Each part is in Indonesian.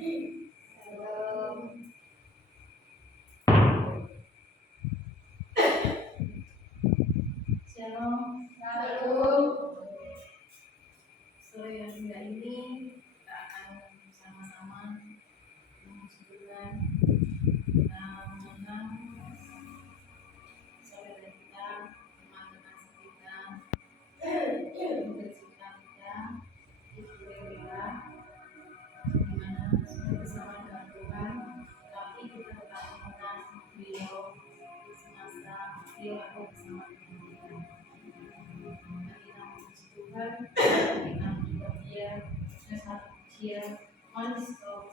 Shalom. Shalom. Sore yang indah ini kita akan bersama-sama mengusulkan mengenang saudara kita, teman-teman kita, bercita kita, Ibu Dewa, di mana sudah bersama dengan Tuhan, tapi kita tetap mengenang beliau di semasa beliau ada bersama dengan kita. Kita mengusulkan kita mencoba dia dan satu dia manis kau.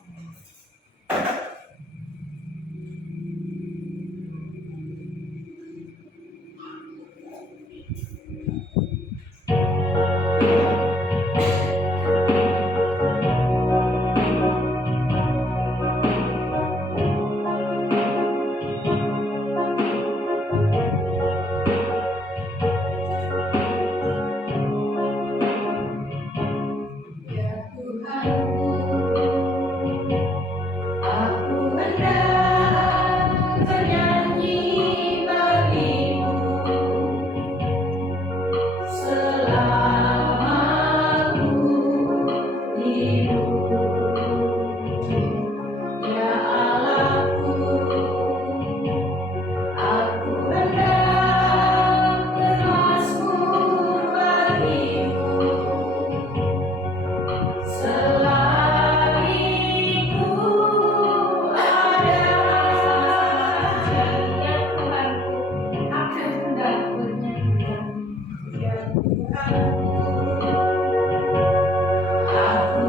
Aku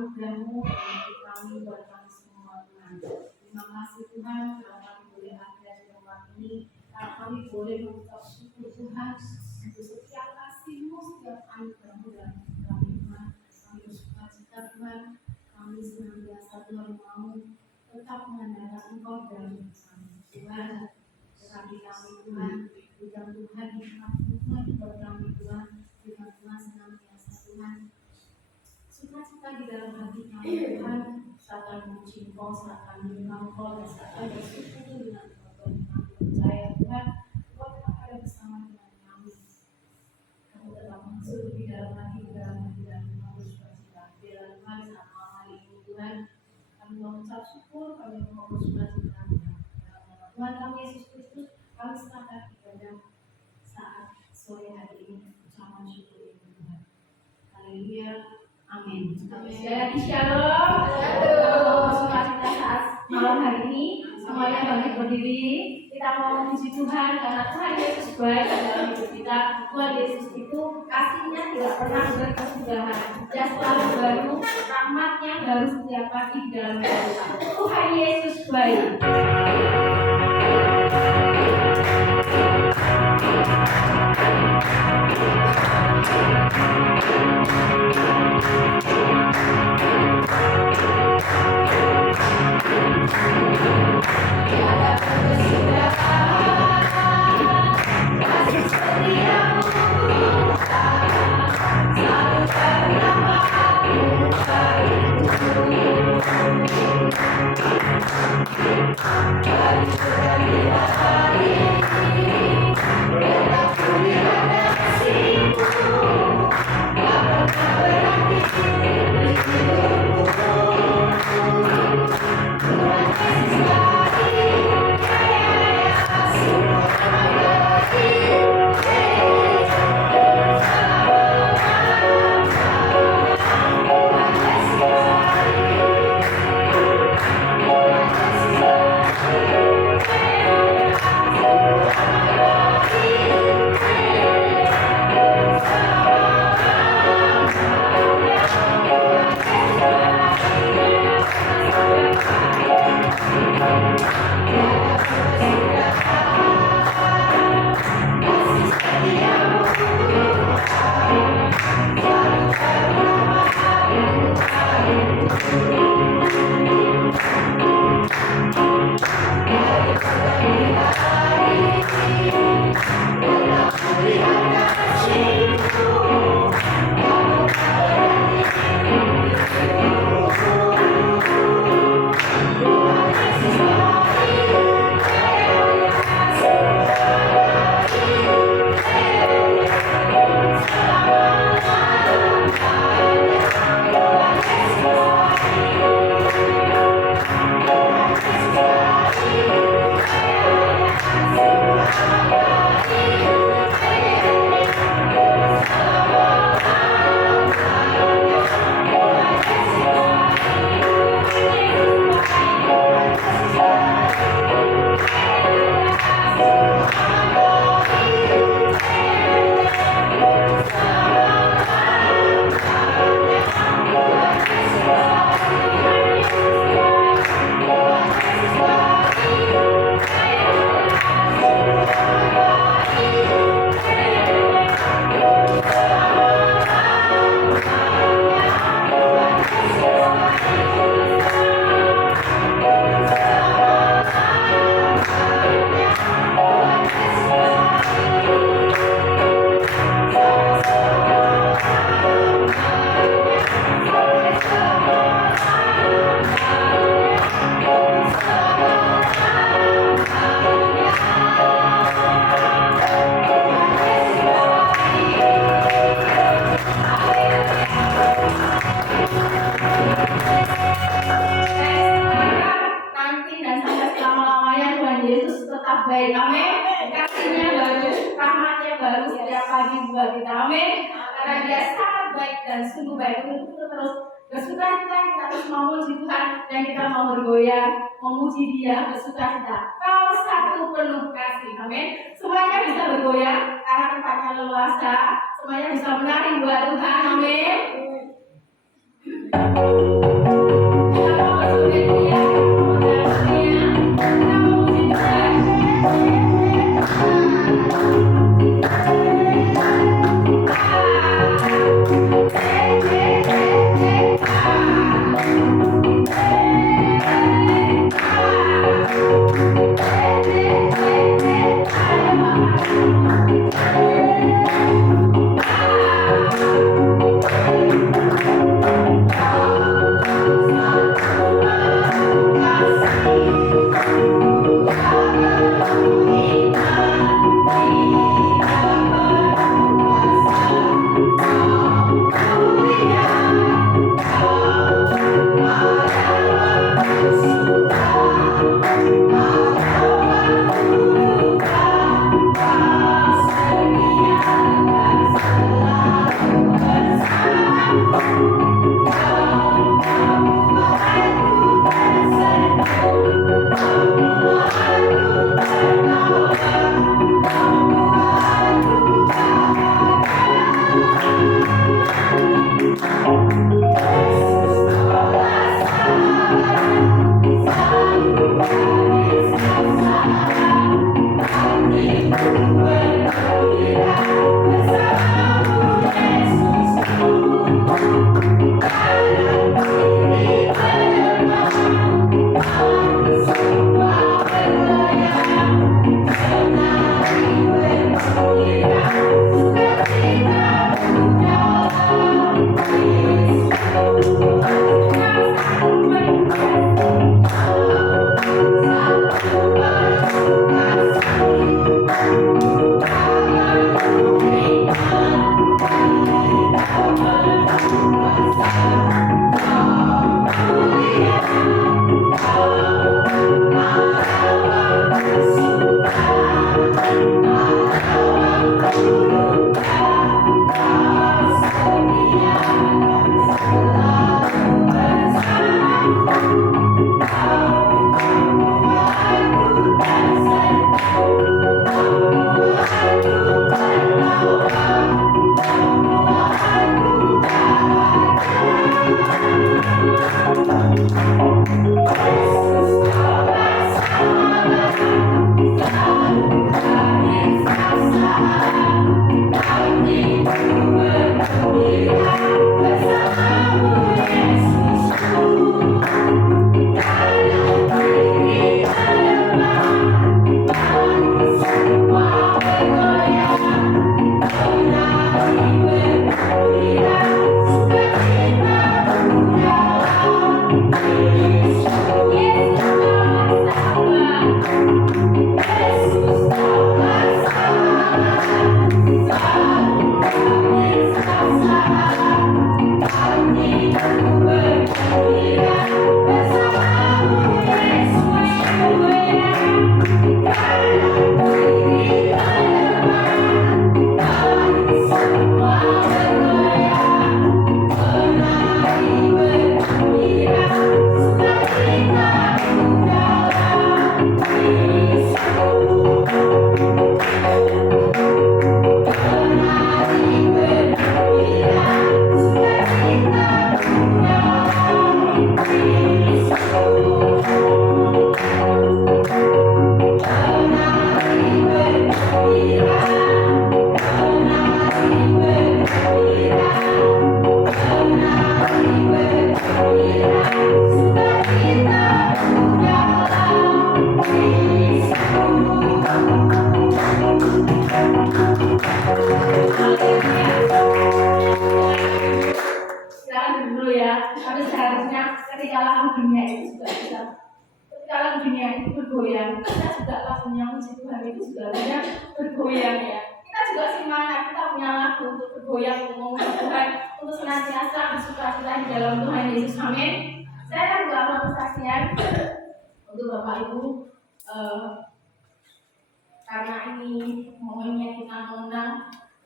anugerah-Mu bagi kami, buat kami semua, Tuhan. Terima kasih Tuhan, karena kami boleh ada di tempat ini, karena kami boleh mengucap syukur Tuhan untuk setiap kasih-Mu, setiap anugerah-Mu dalam hidup kami, Tuhan. Kami bersuka cita Tuhan, kami senantiasa Tuhan mau tetap mengandalkan Engkau dalam hidup kami, Tuhan. Tetapi kami Tuhan, bidang Tuhan di hati Tuhan buat kami Tuhan, bidang Tuhan senantiasa Tuhan. Sukacita di dalam hati kami Tuhan, saat kami memuji Engkau, saat kami menyembah Engkau, dan saat kami bersyukur dengan Tuhan kami percaya Tuhan, Engkau tetap ada bersama dengan kami. Kamu tetap masuk di dalam hati, dan kami bersukacita di dalam Tuhan saat malam hari ini Tuhan. Kami mengucap syukur, kami mau bersukacita dalam nama Tuhan kami Yesus Kristus. Kami serahkan ibadah saat sore hari ini, ucapan syukur ini Tuhan. Haleluya. Amin. Sekali shalom. Sukacita saat malam hari ini, semuanya bangkit berdiri. Kita mau memuji Tuhan karena Tuhan Yesus baik dalam hidup kita. Tuhan Yesus itu kasihnya tidak pernah berkesudahan. Dia selalu baru, rahmatnya baru setiap pagi di dalam hidup kita. Tuhan Yesus baik. lagi buat kita, amin. Karena Dia sangat baik dan sungguh baik. Untuk kita terus bersuka-cita, kita terus memuji Tuhan dan kita mau bergoyang, memuji Dia, bersuka-cita. Kalau satu penuh kasih, amin. Semuanya bisa bergoyang karena tempatnya leluasa. Semuanya bisa menari buat Tuhan, amin. Kita mau bersuka Dia, kita memuji Tuhan.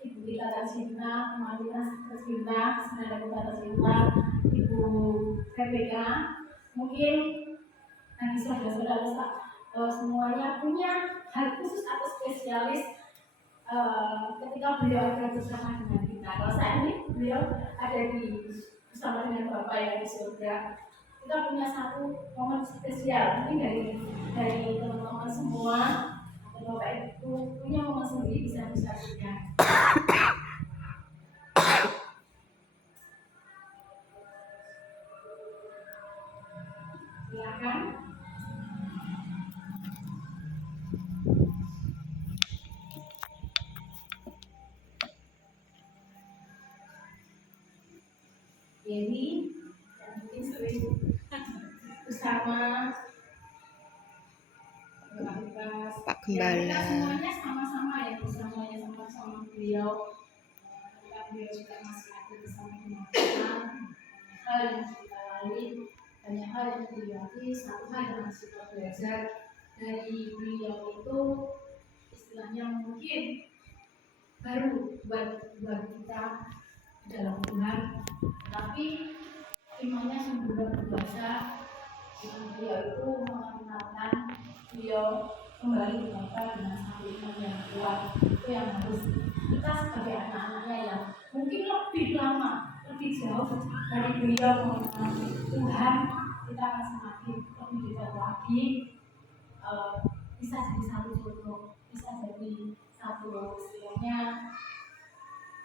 Ibu kita tercinta, teman kita tercinta, saudara kita tercinta, Ibu Rebecca. Mungkin bagi saudara-saudara semuanya punya hal khusus atau spesialis ketika beliau ada bersama dengan kita. Kalau saat ini beliau ada bersama dengan Bapak yang di surga. Kita punya satu momen spesial, mungkin dari teman-teman semua atau Bapak Ibu punya momen sendiri bisa punya. Silakan. Jadi mungkin sering bersama Pak Gembala. Semuanya sama-sama ya, bersamanya sama-sama beliau. Beliau juga masih ada bersama dengan kita. Hal yang kita lalui, banyak hal yang dilewati, satu hal yang masih kita belajar dari beliau itu istilahnya mungkin baru buat kita dalam Tuhan, tapi imannya sungguh luar biasa. Beliau itu mengenalkan beliau kembali kepada dengan satu iman yang kuat. Itu yang harus kita sebagai anak-anaknya yang mungkin lebih lama, lebih jauh dari beliau mengenal Tuhan, kita akan semakin lebih dekat lagi. Bisa jadi satu contoh, bisa jadi satu istilahnya.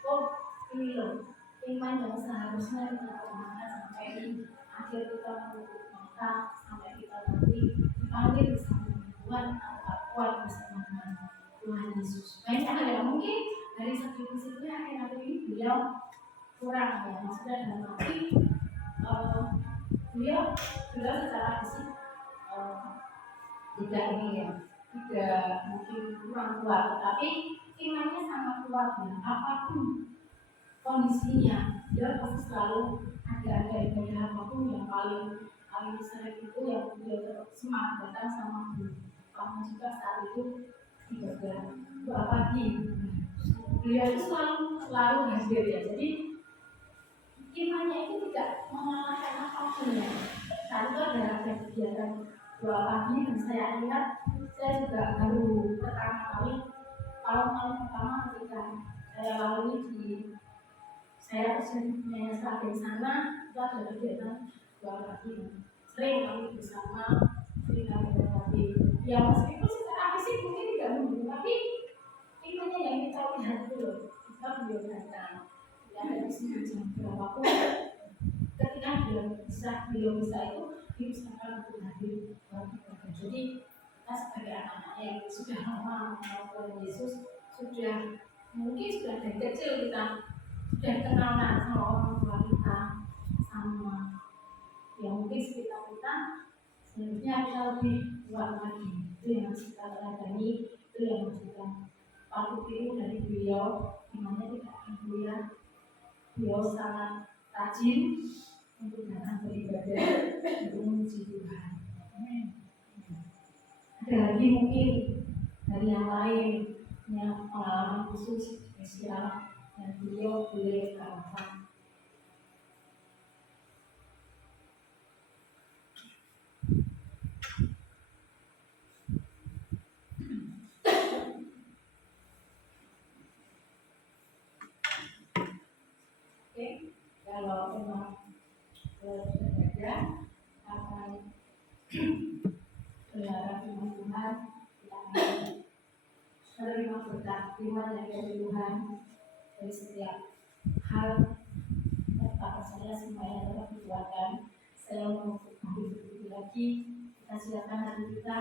Oh ini loh, iman yang seharusnya kita pertahankan sampai di akhir kita menutup mata, sampai kita nanti dipanggil bersama Tuhan atau kuat bersama dengan Tuhan Yesus. Banyak hal yang mungkin dari segi fisiknya akhir-akhir ini beliau kurang ya, maksudnya dalam arti beliau secara fisik tidak ini ya, tidak mungkin kurang kuat, tetapi imannya sangat kuat ya. Apapun kondisinya, dia pasti selalu ada ibadah apapun yang paling sering itu yang dia tetap semangat datang sama guru. Karena juga saat itu ibadah doa pagi, beliau itu selalu hadir ya. Jadi imannya itu tidak mengalahkan apapun ya. Saat itu ada kegiatan doa pagi dan saya ingat saya juga baru pertama kali tahun pertama ketika saya lalui di saya punya di sana, itu ada kegiatan doa pagi. Sering kami bersama, sering kami doa pagi. Ya meskipun secara fisik mungkin tidak mungkin, tapi imannya yang kita lihat dulu, kita beliau datang. Ya dari sini jam berapapun, ketika beliau bisa itu diusahakan untuk hadir. Jadi kita sebagai anak-anak yang sudah lama mengenal Tuhan Yesus, sudah mungkin sudah dari kecil kita sudah kenalan sama orang tua kita, sama yang mungkin sekitar kita, sebenarnya kita lebih kuat lagi. Itu yang harus kita ladani, itu yang harus kita patut tiru dari beliau. Imannya tidak akan goyah, beliau sangat rajin untuk datang beribadah, untuk memuji Tuhan. Ada lagi mungkin dari yang lain yang pengalaman khusus spesial yang beliau boleh katakan. Oke, kalau memang berbeda akan berharap dengan Tuhan, kita akan menerima berkat iman yang dari Tuhan dari setiap hal. Kata saya semuanya dapat dikuatkan. Saya mau berbagi lagi. Kita silakan hati kita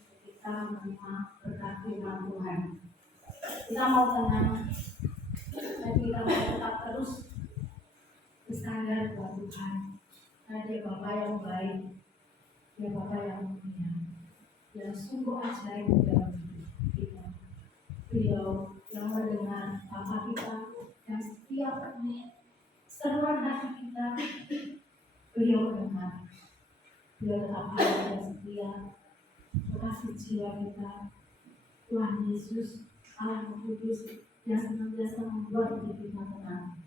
untuk kita menerima berkat firman Tuhan. Kita mau tenang, dan kita mau tetap terus bersandar kepada Tuhan. Karena Dia Bapa yang baik, Dia Bapa yang mulia, yang sungguh ajaib dalam hidup kita. Beliau yang mendengar apa kita dan setiap seruan hati kita, beliau mendengar. Beliau tetap ada dan setia, bekasih jiwa kita. Tuhan Yesus, Allah yang kudus, yang senantiasa membuat hidup kita tenang.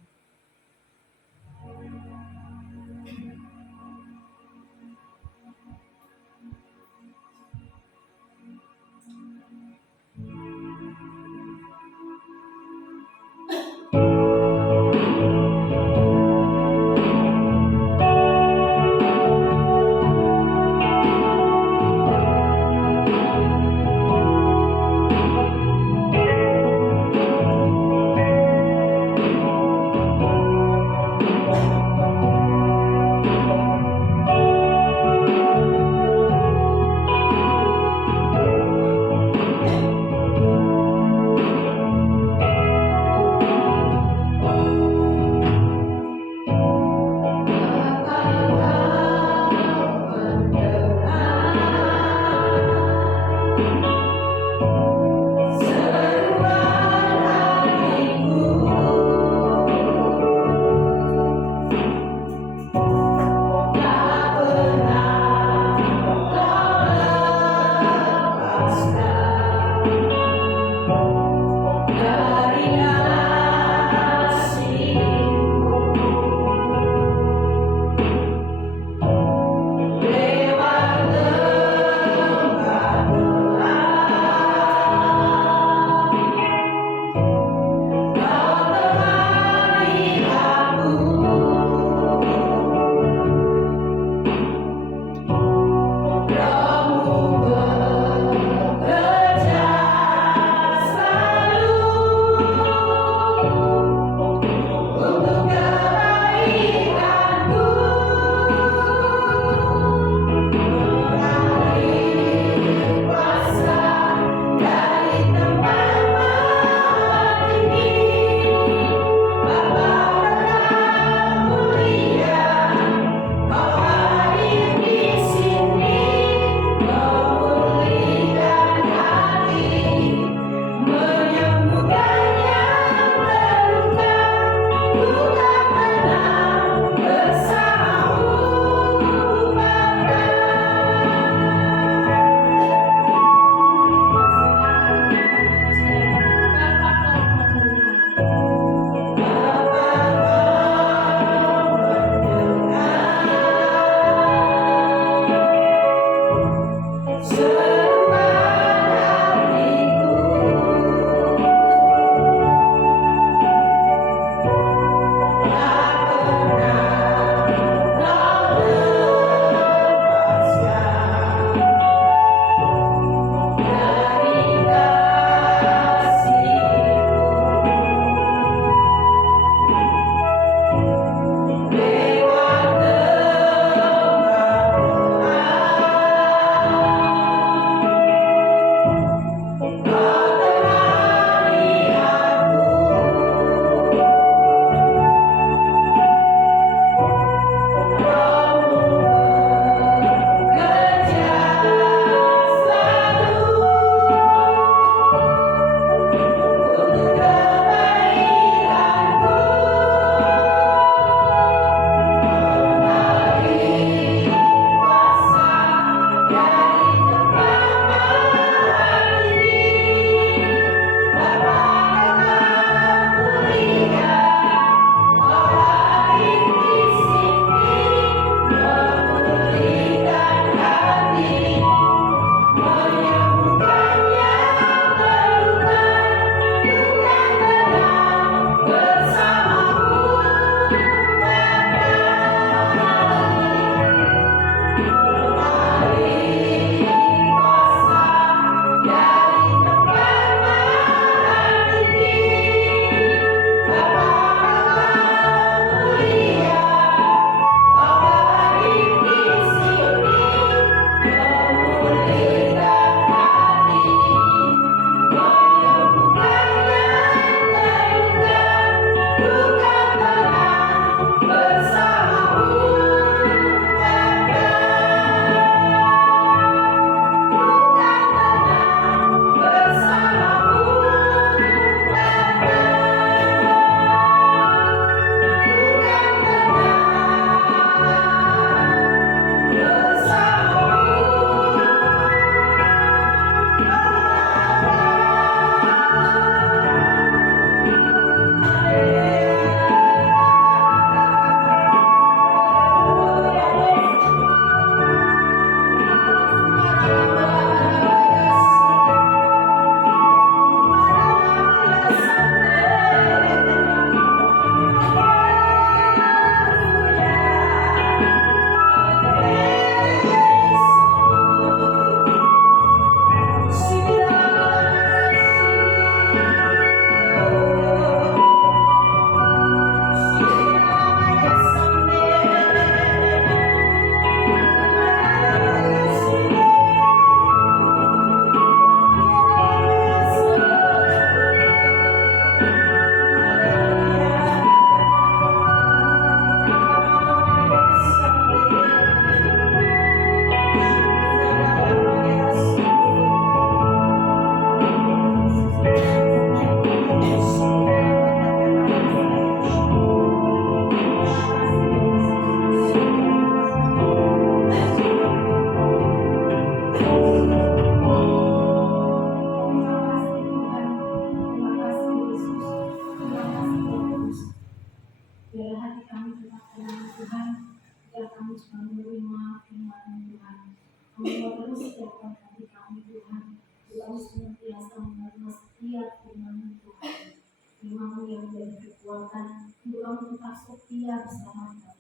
Tuhan, biar kami juga menerima firman Tuhan. Kami mau terus setiapkan hati kami Tuhan, kami senantiasa menerima setiap firman Tuhan. Firman yang menjadi kekuatan untuk kami tetap setia bersama Tuhan.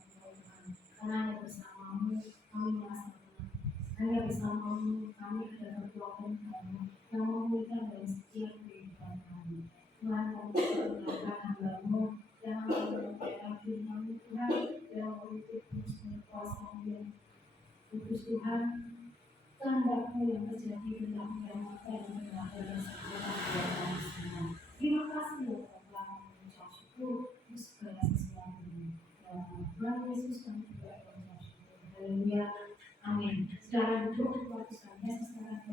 Karena hanya bersamamu kami merasa tenang. Hanya bersamamu kami ada kekuatan kamu yang memulihkan dari setiap kehidupan kami. Tuhan, kami menyerahkan hamba-Mu yang menyampaikan firman Tuhan, yang untuk terus berkuasa yang kudus Tuhan. Kehendak-Mu yang terjadi dalam kehidupan dan dalam setiap kehidupan semua. Terima kasih ya Tuhan, mengucap syukur untuk segala sesuatu. Tuhan Yesus kami juga mengucap syukur. Haleluya. Amin. Sekarang duduk waktu saya sekarang.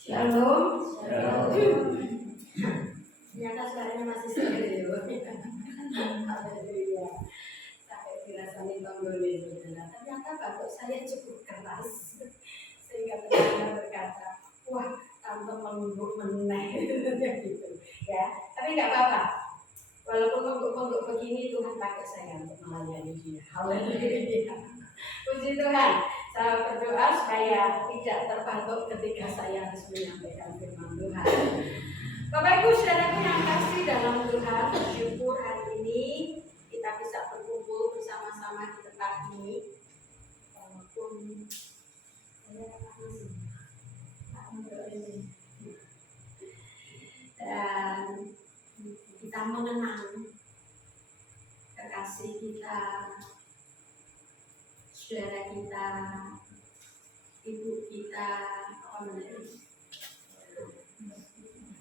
Shalom. Ternyata suaranya masih stereo. Haleluya. Sampai dirasani tonggolnya saudara. Ternyata batuk saya cukup keras sehingga teman berkata, wah, tante mengguk meneh gitu. Ya, tapi nggak apa-apa. Walaupun mengguk-mengguk begini, Tuhan pakai saya untuk melayani dia. Haleluya. Puji Tuhan. Saya berdoa supaya tidak terbatuk ketika saya harus menyampaikan firman Tuhan. Bapak Ibu saudaraku yang kasih dalam Tuhan, bersyukur hari ini kita bisa berkumpul bersama-sama di tempat ini. Walaupun saya dan kita mengenang kekasih kita, saudara kita, ibu kita, apa namanya?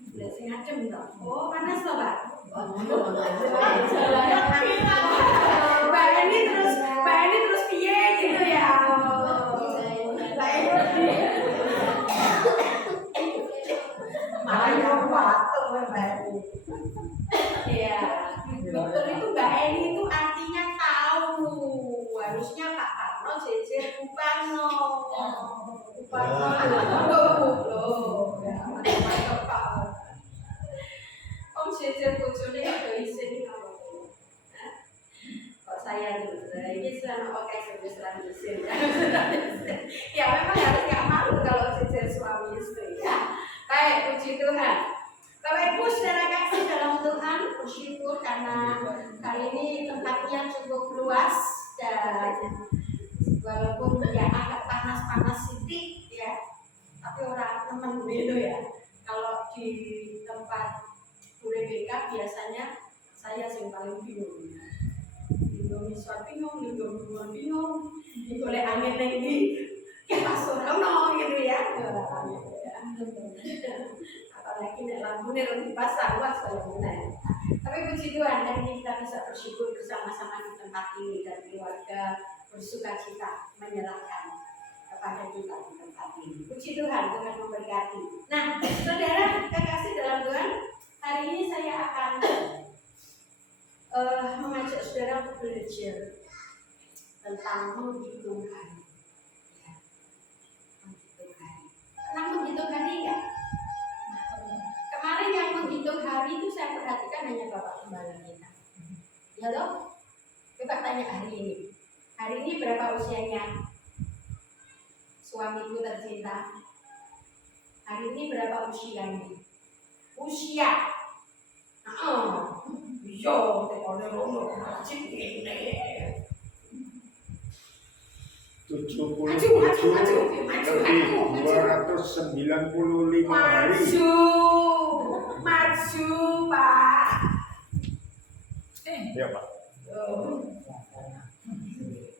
Biasanya adem toh. Oh, panas toh, Pak? Mbak Eni terus piye gitu ya. Malah yang batuk Mbak Eni. Iya. Betul itu Mbak Eni itu artinya tahu. Harusnya Pak Parno jejer Bupano. Om jejer bojone kado isin kalau. Kok saya dulu, ini selama pakai sebesar isin. Ya memang harus nggak malu kalau jejer suami istri ya. Baik, puji Tuhan. Bapak Ibu saudara kasih dalam Tuhan, bersyukur karena kali ini tempatnya cukup luas dan walaupun ya agak panas-panas sedikit ya, tapi orang teman gitu ya. Kalau di tempat Rebecca biasanya saya yang paling bingung. Bingung misal bingung, bingung, boleh angin lagi, ya pastor no gitu ya. Apalagi nek lampunya lebih pasang, wah saya benar. Tapi puji Tuhan, hari ini kita bisa bersyukur bersama-sama di tempat ini dan keluarga bersuka cita menyerahkan kepada kita di tempat ini. Puji Tuhan, Tuhan memberkati. Nah, saudara kekasih dalam Tuhan, hari ini saya akan mengajak saudara untuk belajar tentang menghitung hari. Ya, menghitung hari. Pernah menghitung hari enggak? Kemarin yang menghitung hari itu saya perhatikan hanya Bapak Gembala kita. Ya loh? Coba tanya hari ini. Hari ini berapa usianya suamiku tercinta? Hari ini berapa usianya? Usia. Yo, tekone rono cik ini. 295 hari. Maju, Pak. Ya, Pak.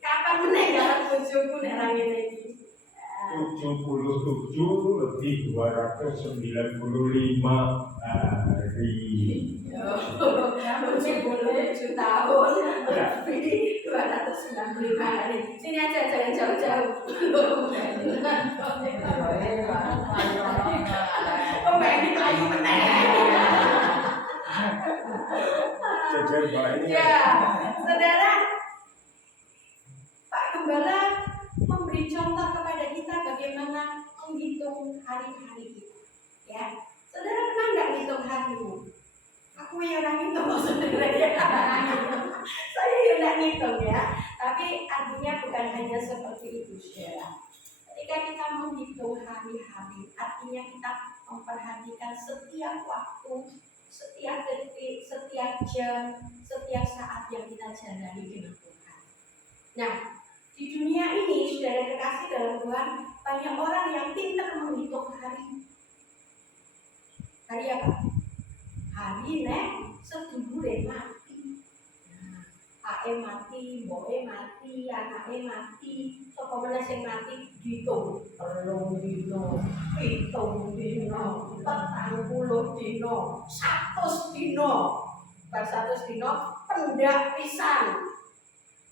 Kapan meninggal bojoku nek ra ngene iki? 77 lebih 295 hari. 77 tahun lebih 295 hari. Sini aja, jangan jauh-jauh. Kok main di kayu meneh? Jajar Pak ini. Ya, saudara, Pak Gembala memberi contoh kepada kita bagaimana hari-hari kita. Ya, saudara pernah nggak ngitung harimu? Aku yang ngitung saudara ya. Saya yang ngitung ya. Tapi artinya bukan hanya seperti itu, saudara. Ketika kita menghitung hari-hari, artinya kita memperhatikan setiap waktu, setiap detik, setiap jam, setiap saat yang kita jalani dengan Tuhan. Nah, di dunia ini, saudara kekasih dalam Tuhan, banyak orang yang pintar menghitung hari. Hari apa? Hari nek sedulure mati. Ake mati, mboke mati, anake mati, sapa meneh sing mati diitung 3 dina, 7 dina, 40 dina, 100 dina. Bar 100 dina pendak pisan.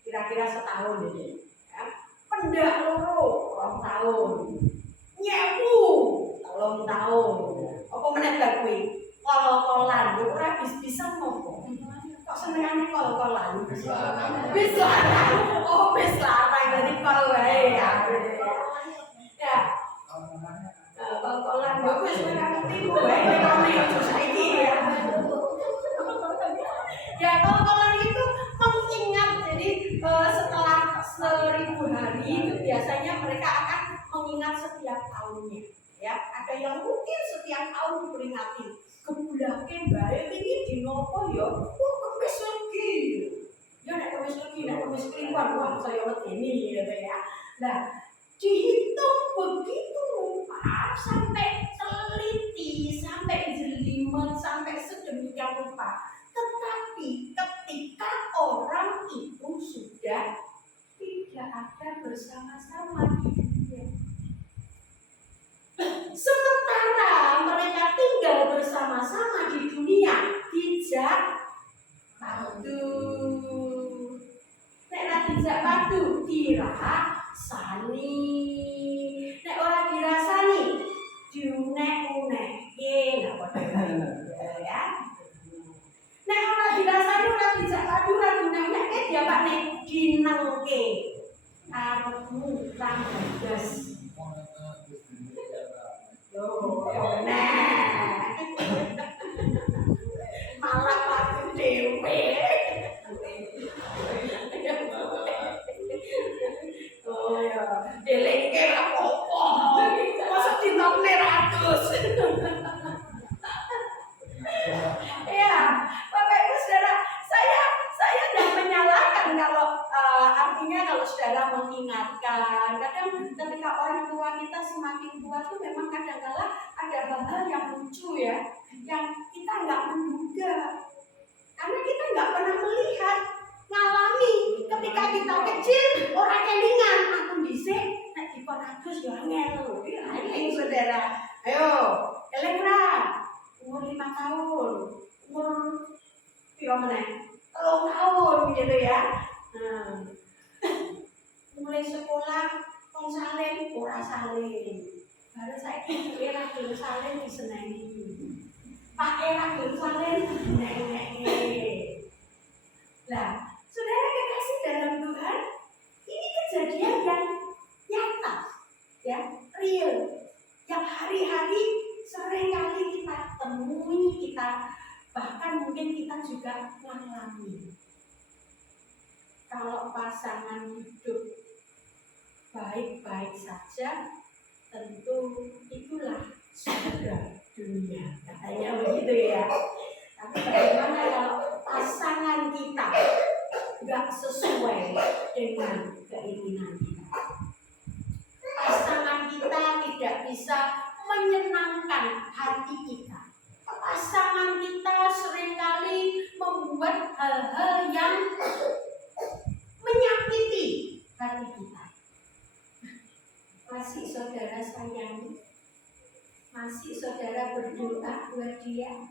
Kira-kira setahun ini. Ya. Pendak loro 2 tahun. Nyewu 3 tahun. Apa meneh bar kuwi? Kol-kolan, yo ora bis-bisan ngopo. Kok senengane kol-kolan? Bis larang. Oh, bis larang dari kol wae ya. Ya. Kol-kolan yo wis ora ngerti wae nek ojo saiki ya. Ya, kol-kolan itu mengingat. Jadi setelah 1000 hari itu biasanya mereka akan mengingat setiap tahunnya. Ya, ada yang mungkin setiap tahun diperingati. Kebulake bae iki dina apa ya? Oh, kemis legi. Ya nek kemis legi, nek kemis kliwon wah saya medeni gitu ya. Nah, dihitung begitu rupa sampai teliti, sampai jelimet, sampai sedemikian rupa. Tetapi ketika orang itu sudah tidak ada bersama-sama di dunia, sementara mereka tinggal bersama-sama di dunia, dijak padu. Nek ra dijak padu dirasani. Nek ora dirasani diunek-unekke. Lah padha ya. Nek ora dirasani, ora dijak padu, ora diunek-unekke diapane dinengke. Arepmu kang gas. Malah aku dewe. Oh ya, delengke apa-apa. Masa dinokne ratus. Ya, Bapak Ibu Saudara, saya tidak menyalahkan kalau artinya kalau saudara mengingatkan. Kadang ketika orang tua kita semakin tua tuh memang kadang-kala ada hal-hal yang lucu ya, yang kita nggak menduga, karena kita nggak pernah melihat, ngalami. Ketika kita kecil orang kelingan, aku dhisik nek dipon adus yo angel. Ayo saudara, ayo eleng ra umur 5 tahun, umur piro meneh 3 tahun gitu ya. Nah, mulai sekolah wong salin ora salin. Baru saiki era gelem salin diseneni. Pak era gelem salin nek-nek. Lah, saudara kekasih dalam Tuhan, ini kejadian yang nyata, ya, real, yang hari-hari seringkali kita temui, kita bahkan mungkin kita juga mengalami. Kalau pasangan hidup baik-baik saja, tentu itulah surga dunia, katanya begitu ya. Tapi bagaimana kalau pasangan kita nggak sesuai dengan keinginan kita? Pasangan kita tidak bisa menyenangkan hati kita. Pasangan kita seringkali membuat hal-hal yang menyakiti hati kita. Masih saudara sayangi? Masih saudara berdoa buat dia?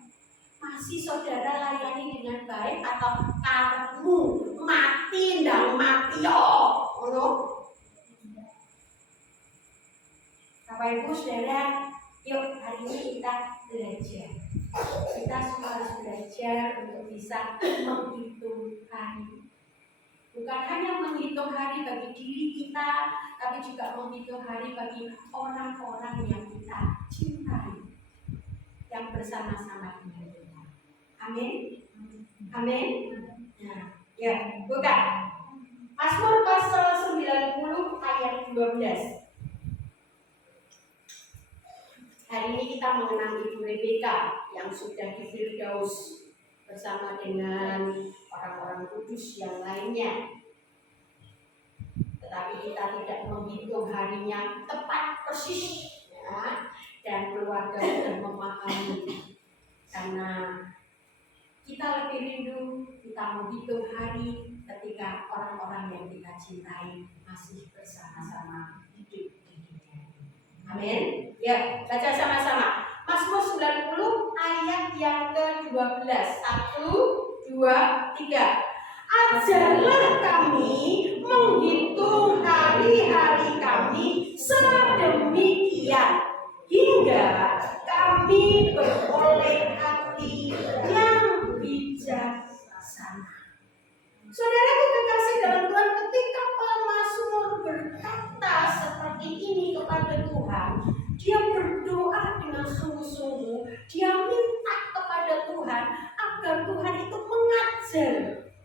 Masih saudara layani dengan baik atau kamu mati ndang mati yo? Bapak Ibu Saudara, yuk hari ini kita belajar. Kita semua harus belajar untuk bisa menghitung hari. Bukan hanya menghitung hari bagi diri kita, tapi juga menghitung hari bagi orang-orang yang kita yang bersama-sama dengan kita. Amin. Amin. Nah, ya, buka Mazmur pasal 90 ayat 12. Hari ini kita mengenang Ibu Rebeka yang sudah di Firdaus bersama dengan orang-orang kudus yang lainnya. Tetapi kita tidak menghitung harinya tepat persis, ya, dan keluarga sudah memahami, karena kita lebih rindu kita menghitung hari ketika orang-orang yang kita cintai masih bersama-sama hidup di dunia. Amin. Ya, baca sama-sama. Mazmur 90 ayat yang ke-12. 1, 2, 3. Ajarlah kami menghitung hari-hari kami sedemikian hingga kami beroleh hati yang bijaksana. Saudaraku kekasih dalam Tuhan, ketika pemazmur berkata seperti ini kepada Tuhan, dia berdoa dengan sungguh-sungguh, dia minta kepada Tuhan agar Tuhan itu mengajar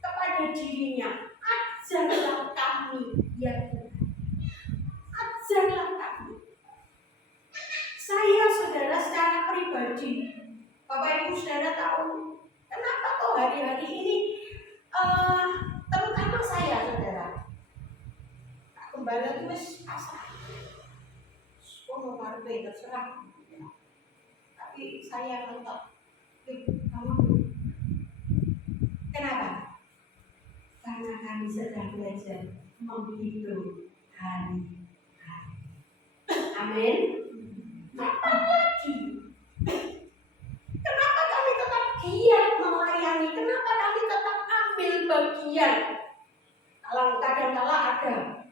kepada dirinya. Ajarlah kami, ya Tuhan. Ajarlah kami. Saya, saudara, secara pribadi, Bapak Ibu saudara tahu kenapa kok hari-hari ini, terutama saya, saudara, kembali itu wis pasrah. Mau karpe terserah. Tapi saya tetap, kamu. Kenapa? Karena kami sedang belajar menghitung hari-hari. Amin. Apa lagi? Kenapa kami tetap giat melayani? Kenapa kami tetap ambil bagian? Kalau kadang-kala ada,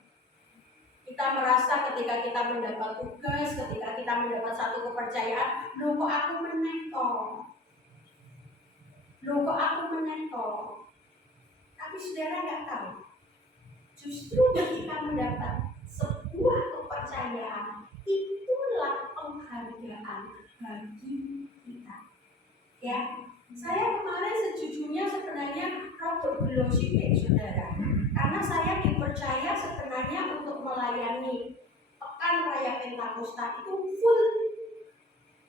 kita merasa ketika kita mendapat tugas, ketika kita mendapat satu kepercayaan, loh kok aku menekor. Tapi saudara nggak tahu, justru ketika mendapat sebuah kepercayaan, itulah penghargaan bagi kita. Ya, saya kemarin sejujurnya sebenarnya rada belum sibuk, saudara, karena saya dipercaya sebenarnya untuk melayani pekan raya Pentakosta itu full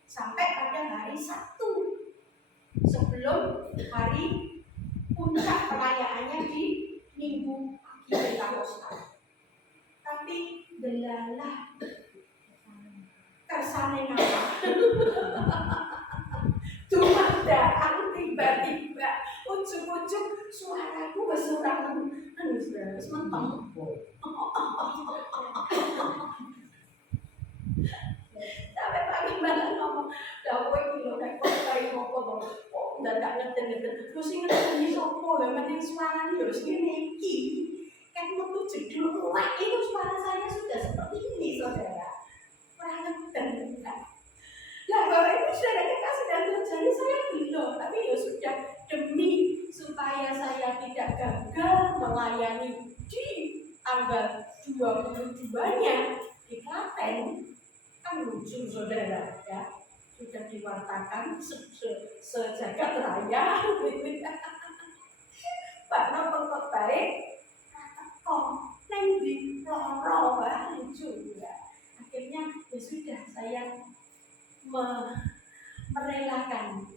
sampai pada hari Sabtu sebelum hari puncak perayaannya di Minggu pagi Pentakosta. Tapi delalah kersane ngapa cuma datang tiba-tiba ujuk-ujuk suaraku bersuara wis menteng. Sampai pagi malam ngomong, "Lah kowe iki lho nek kok kaya ngopo to? Kok dadak ngeten-ngeten. Terus sing ngeten sapa? Lah meneng suarane yo wis ngene iki." Kan metu jedul, wah itu suara saya sudah seperti ini, saudara. Kurang ngeten. Lah Bapak Ibu saudara kekasih dan Tuhan, saya belum, tapi ya sudah, demi supaya saya tidak gagal melayani di tanggal 22-nya di Klaten, kan lucu saudara ya, sudah diwartakan sejagat raya. Pak Nopo kok baik, kok neng di loro lucu ya. Akhirnya ya sudah, saya merelakan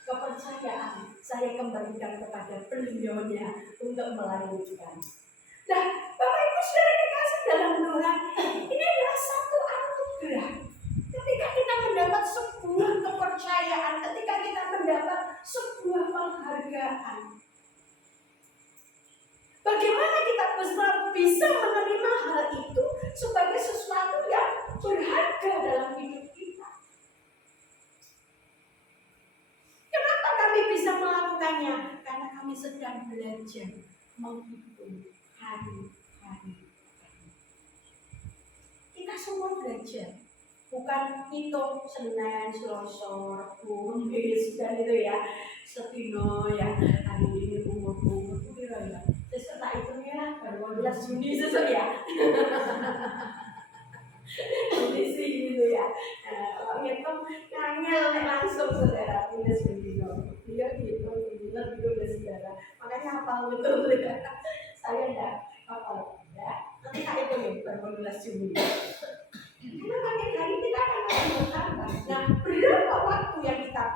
kepercayaan saya kembalikan kepada beliaunya untuk melanjutkan. Nah, Bapak Ibu saudara dikasih dalam Tuhan, ini adalah satu anugerah. Ketika kita mendapat sebuah kepercayaan, ketika kita mendapat sebuah penghargaan, bagaimana kita bisa menerima hal itu sebagai sesuatu yang berharga dalam hidup kita? Kenapa kami bisa melakukannya? Karena kami sedang belajar menghitung hari-hari. Kita semua belajar, bukan hitung Senin, Selasa, Rabu, Kamis dan itu ya, setino ya, hari ini umur itu ya. Terus setelah itu ya, baru 15 Juni sesuai ya. Ini sih gitu ya. Kalau ngitung ngangel langsung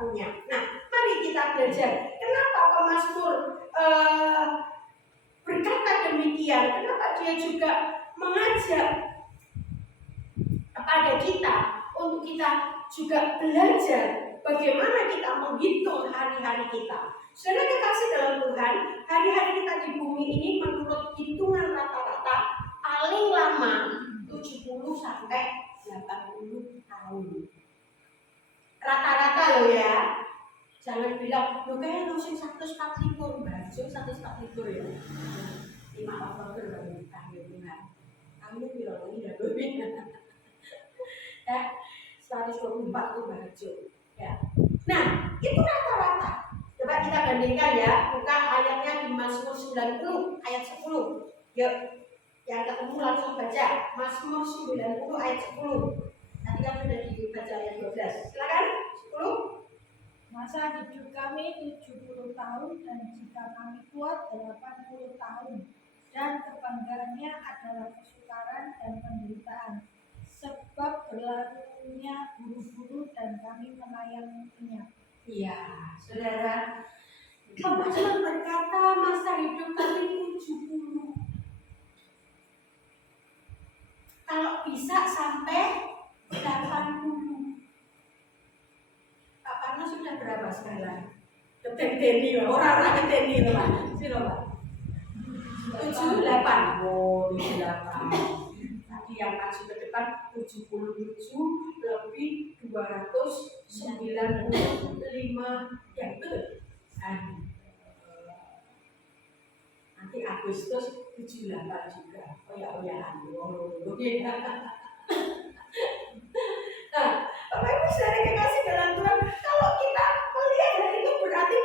punya. Nah, mari kita belajar. Kenapa pemazmur berkata demikian? Kenapa dia juga mengajak kepada kita untuk kita juga belajar bagaimana kita menghitung hari-hari kita. Saudara kekasih dalam Tuhan, hari-hari kita di bumi ini menurut hitungan rata-rata paling lama 70 sampai 80 tahun. Rata-rata loh ya. Jangan bilang, lo kayak lo sing 140 baju 140 ya. 5 Oktober baru tahun Tuhan. Kamu bilang ini udah lebih. Ya, 124 tuh baju. Ya. Nah, itu rata-rata. Coba kita bandingkan ya, buka ayatnya di Mazmur 90 ayat 10. Yuk, yang ketemu langsung baca Mazmur 90 ayat 10. Nanti kan sudah dibaca ayat 12. Silakan, 10. Masa hidup kami 70 tahun dan jika kami kuat 80 tahun. Dan kebanggaannya adalah kesukaran dan penderitaan. Sebab berlalunya buru-buru dan kami melayaninya. Iya, saudara. Pemazmur berkata masa hidup kami 70. Kalau bisa sampai 80. Pak Parno sudah berapa sekarang? Ketenteni, orang-orang ketenteni loh Pak. Silo Pak. 78. Oh, 78. Tadi yang maju ke depan 77 lebih 295. Ya betul. Nanti Agustus 78 juga. Oh ya, Nah, Bapak Ibu saudara kekasih dalam Tuhan, kalau kita melihat hal itu berarti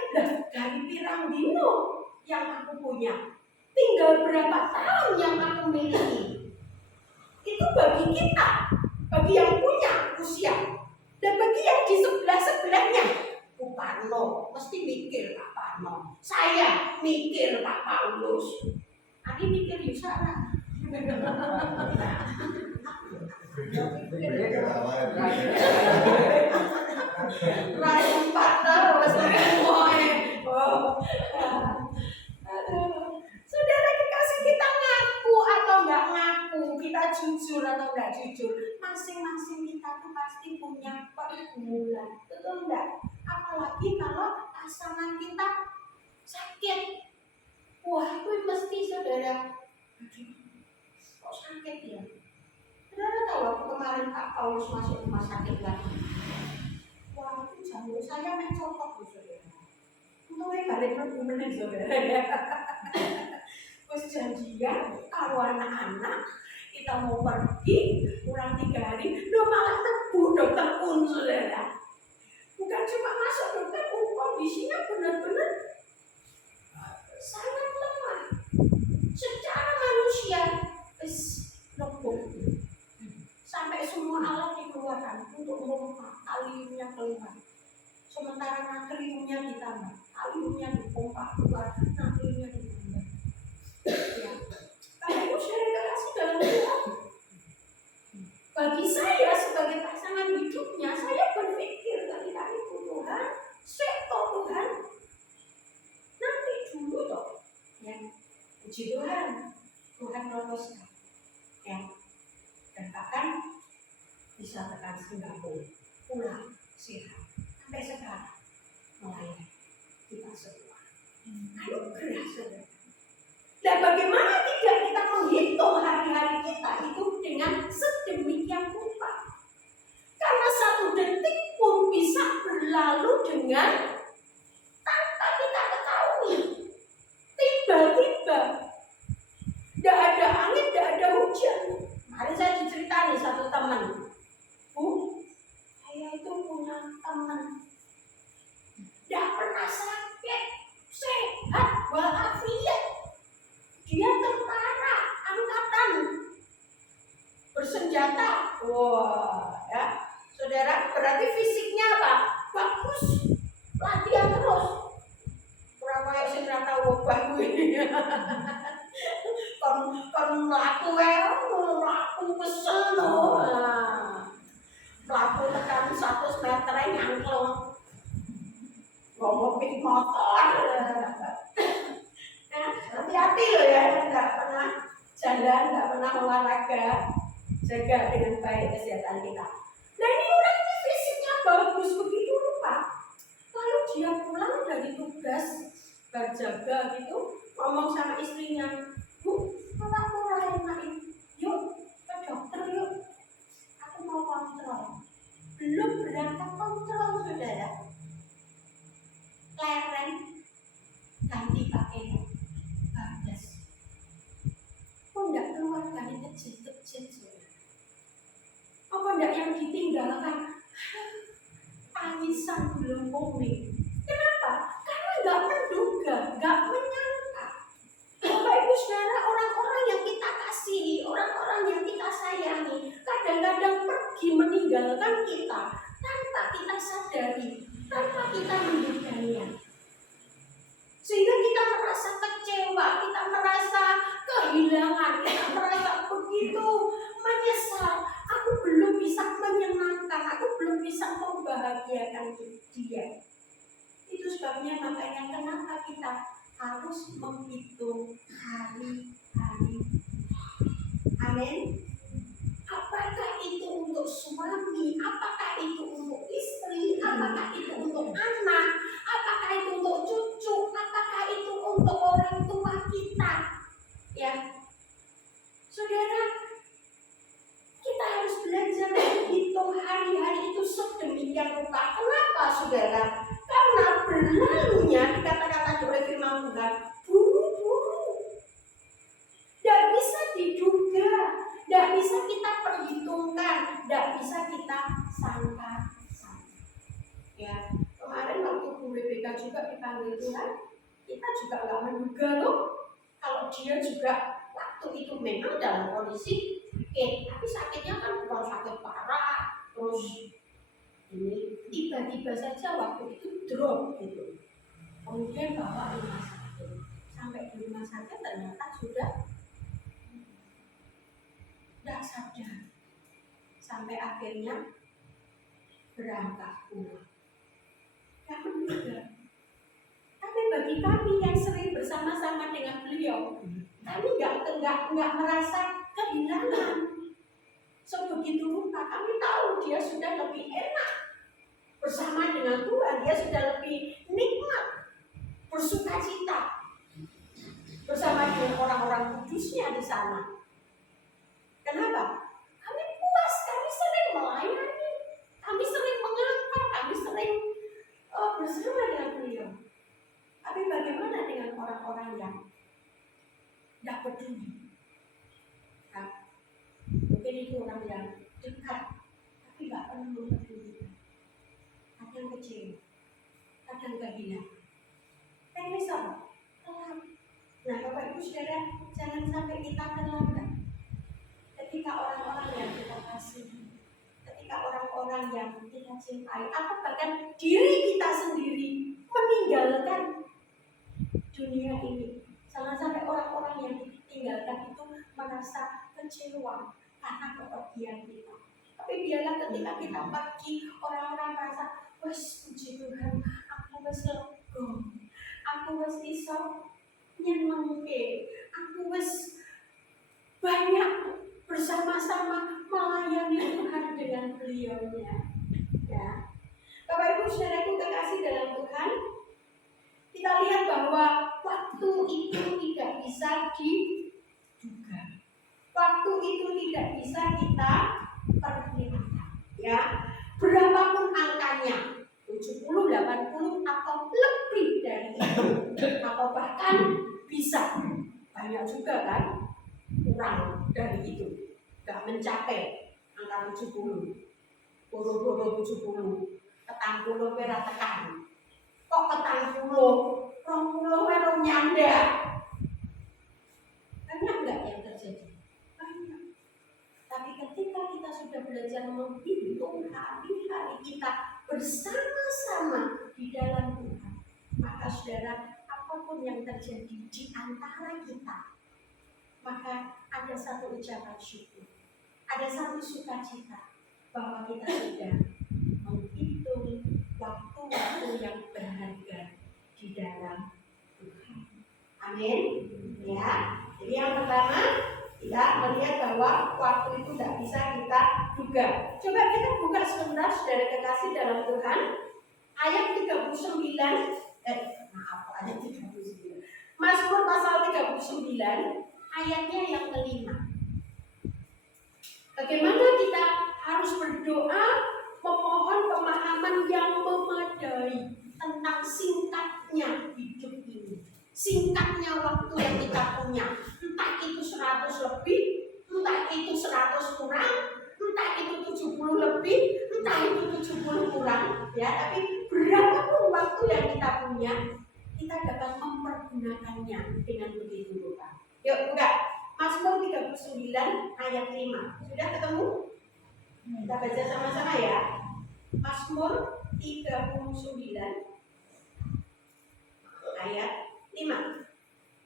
dari pirang dino yang aku punya, tinggal berapa tahun yang aku miliki. Itu bagi kita, bagi yang punya usia, dan bagi yang di sebelah-sebelahnya. Pak Parno, mesti mikir Pak Parno. Saya mikir Pak Paulus. Adi mikir Yusara. Rayu patah, saudara kekasih, kita ngaku atau nggak ngaku, kita jujur atau nggak jujur, masing-masing kita tuh pasti punya pergumulan, betul nggak? Apalagi kalau pasangan kita sakit, wah itu mesti saudara, kok sakit ya? Saudara tahu waktu kemarin Pak Paulus masuk rumah sakit lagi, wah itu jantung saya mencopot loh saudara. Untungnya balik bergumulin saudara ya. Terus janjian kalau anak-anak kita mau pergi kurang 3 hari, lo malah tebu dokter pun saudara. Bukan cuma masuk dokter pun, kondisinya benar-benar sangat lemah. Secara manusia, lebur. Sampai semua alat dikeluarkan untuk memompa kaliumnya keluar. Sementara natriumnya ditambah, kaliumnya dipompa keluar, natriumnya ditambah. Ya. Karena itu saudara kasih dalam Tuhan. Bagi saya sebagai pasangan hidupnya, saya berpikir kali-kali Tuhan, seto Tuhan, nanti dulu toh, ya, puji Tuhan, Tuhan loloskan, ya, dan bahkan bisa tekan Singapura, pulang sehat, sampai sekarang melayani kita semua. Anugerah saudara. Dan bagaimana tidak kita menghitung hari-hari kita itu dengan sedemikian rupa? Karena 1 detik pun bisa berlalu dengan tanpa kita ketahui. Tiba-tiba, tidak ada angin, tidak ada hujan. Hari saya diceritani satu teman, Bu, saya itu punya teman, tidak pernah sakit, sehat walafiat. Dia tentara angkatan bersenjata. Wah, ya. Saudara, berarti fisiknya apa? Bagus. Latihan terus. Kurang kayak sing ra tau obah kuwi. Kon mlaku aku kesel lho. Mlaku tekan 100 meter nyangklong. motor. Nah, hati-hati loh ya, nggak pernah jalan, nggak pernah olahraga, jaga dengan baik kesehatan kita. Nah ini orang ini fisiknya bagus begitu rupa, lalu dia pulang dari tugas berjaga gitu, ngomong sama istrinya, Bu, kalau aku lain-lain, yuk ke dokter yuk, aku mau kontrol. Belum berangkat kontrol saudara, lereng ganti pakaian, bagus. Kok enggak keluar dari kecil-kecil saudara? Apa enggak yang ditinggalkan? Tangisan belum komik. Kenapa? Karena enggak menduga, enggak menyangka. Bapak Ibu Saudara, orang-orang yang kita kasihi, orang-orang yang kita sayangi, kadang-kadang pergi meninggalkan kita tanpa kita sadari, tanpa kita menduganya. Sehingga kita merasa kecewa, kita merasa kehilangan, kita merasa begitu menyesal. Aku belum bisa menyenangkan, aku belum bisa membahagiakan dia. Itu sebabnya makanya kenapa kita harus menghitung hari-hari. Amin. Apakah itu untuk suami, apakah itu untuk istri, apakah itu untuk anak, apakah itu untuk cucu, apakah itu untuk orang tua kita. Ya, saudara, kita harus belajar menghitung hari-hari itu sedemikian rupa. Kenapa saudara? Karena berlalunya dikata-kata oleh firman Tuhan, buru-buru. Tidak bisa diduga, tidak bisa kita perhitungkan, tidak bisa kita sangka-sangka. Ya, kemarin waktu Bu Rebecca juga dipanggil Tuhan, kita juga nggak menduga loh, kalau dia juga waktu itu memang dalam kondisi sakit, tapi sakitnya kan bukan sakit parah, terus ini tiba-tiba saja waktu itu drop gitu. Kemudian bawa rumah sakit, sampai di rumah sakit ternyata sudah tidak sadar, sampai akhirnya berangkat pulang. Gak menduga. Tapi bagi kami yang sering bersama-sama dengan beliau, kami nggak merasa kehilangan. Sebegitu rupa kami tahu dia sudah lebih enak bersama dengan Tuhan, dia sudah lebih nikmat bersuka cita bersama dengan orang-orang kudusnya di sana. Kenapa? Kami puas, kami sering melayani, kami sering mengangkat, kami sering bersama dengan beliau. Tapi bagaimana dengan orang-orang yang tidak peduli? Nah, mungkin itu orang yang dekat, tapi tidak pernah mempedulikan. Kadang kecewa, kadang kehilangan. Kan misal, telat. Nah, Bapak Ibu Saudara, jangan sampai kita terlambat. Ketika orang-orang yang kita kasihi, ketika orang-orang yang kita cintai, atau bahkan diri kita sendiri meninggalkan dunia ini. Jangan sampai orang-orang yang ditinggalkan itu merasa kecewa karena kepergian kita. Tapi biarlah ketika kita pergi, orang-orang merasa, wes puji Tuhan, aku wes lega, aku wes iso nyenengke, aku wes banyak bersama-sama melayani Tuhan dengan beliaunya. Ya, Bapak Ibu Saudaraku kekasih dalam Tuhan, kita lihat bahwa waktu itu tidak bisa diduga. Waktu itu tidak bisa kita perkirakan. Ya, berapapun angkanya, 70, 80 atau lebih dari itu, atau bahkan bisa banyak juga kan, kurang dari itu, nggak mencapai angka 70, boro-boro 70, petang puluh pera tekan. Kok petang puluh, 20 baru nyanda. Banyak enggak yang terjadi? Banyak. Tapi ketika kita sudah belajar menghitung hari-hari kita bersama-sama di dalam Tuhan, maka saudara, apapun yang terjadi di antara kita, maka ada satu ucapan syukur, ada satu sukacita bahwa kita sudah menghitung waktu-waktu yang berharga di Amin. Ya. Jadi yang pertama, kita melihat bahwa waktu itu tidak bisa kita duga. Coba kita buka sebentar saudara kekasih dalam Tuhan. Ayat 39, ayat 39. Mazmur pasal 39, ayatnya yang kelima. Bagaimana kita harus berdoa memohon pemahaman yang memadai tentang singkatnya hidup ini, singkatnya waktu yang kita punya, entah itu 100 lebih, entah itu 100 kurang, entah itu 70 lebih, entah itu 70 kurang, ya. Tapi berapapun waktu yang kita punya, kita dapat mempergunakannya dengan begitu rupa. Yuk buka Mazmur 39 ayat 5. Sudah ketemu? Kita baca sama-sama ya. Mazmur 39 ayat 5.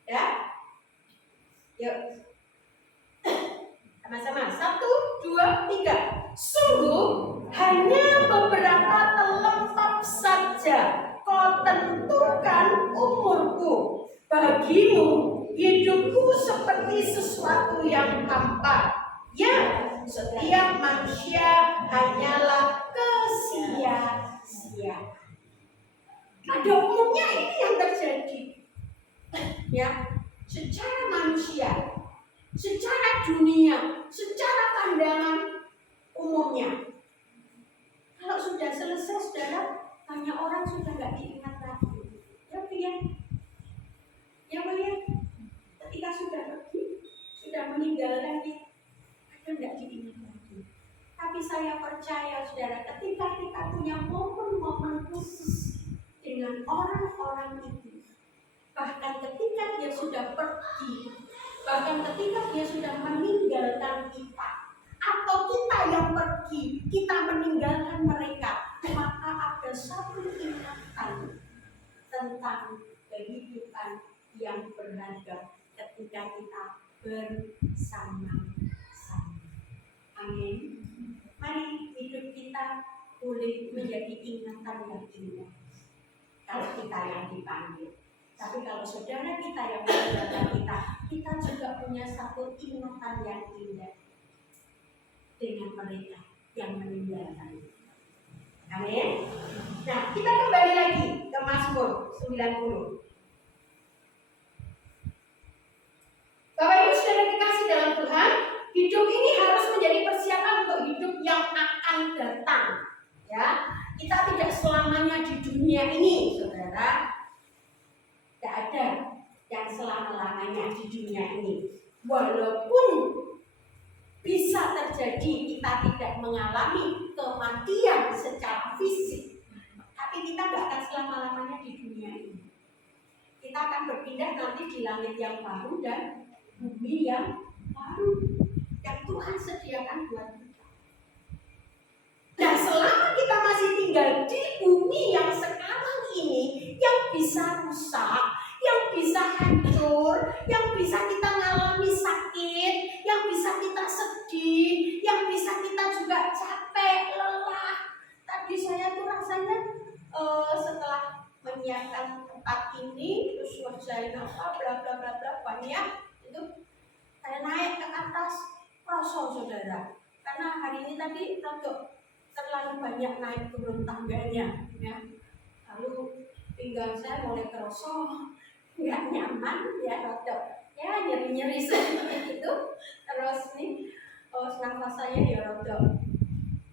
Ya? Yuk. Sama-sama. 1, 2, 3. Sungguh hanya beberapa telentap saja kau tentukan umurku. Bagimu hidupku seperti sesuatu yang hampa. Ya, setiap manusia hanyalah kesia-sia. Pada umumnya ini yang terjadi. Ya, secara manusia, secara dunia, secara pandangan umumnya. Kalau sudah selesai, saudara, banyak orang sudah nggak diingat lagi. Ya, ya. Ya, ya. Ketika sudah pergi, sudah meninggalkan kita, kadang nggak diingat lagi. Tapi saya percaya, saudara, ketika kita punya momen-momen khusus dengan orang-orang itu, bahkan ketika dia sudah pergi, bahkan ketika dia sudah meninggalkan kita, atau kita yang pergi, kita meninggalkan mereka, maka ada satu ingatan tentang kehidupan yang berharga ketika kita bersama-sama. Amin. Mari hidup kita boleh menjadi ingatan yang indah kalau kita yang dipanggil. Tapi kalau saudara kita yang meninggalkan kita, kita juga punya satu ingatan yang indah dengan mereka yang meninggalkan. Amin. Nah, kita kembali lagi ke Mazmur 90. Bapak Ibu saudara dikasih dalam Tuhan, hidup ini harus menjadi persiapan untuk hidup yang akan datang. Ya, kita tidak selamanya di dunia ini, saudara. Tidak ada yang selama-lamanya di dunia ini. Walaupun bisa terjadi kita tidak mengalami kematian secara fisik, tapi kita tidak akan selama-lamanya di dunia ini. Kita akan berpindah nanti di langit yang baru dan bumi yang baru yang Tuhan sediakan buat kita. Dan selama kita masih tinggal di bumi yang sekarang ini, yang bisa rusak, yang bisa hancur, yang bisa kita ngalami sakit, yang bisa kita sedih, yang bisa kita juga capek, lelah. Tadi saya tuh rasanya setelah menyiapkan tempat ini, terus ngerjain apa, bla bla bla bla banyak, itu saya naik ke atas kroso, saudara. Karena hari ini tadi terlalu banyak naik turun tangganya, ya. Lalu pinggang saya mulai kroso, nggak nyaman, ya rodok, ya nyeri-nyeri seperti itu. Terus nih, nafas saya ya rodok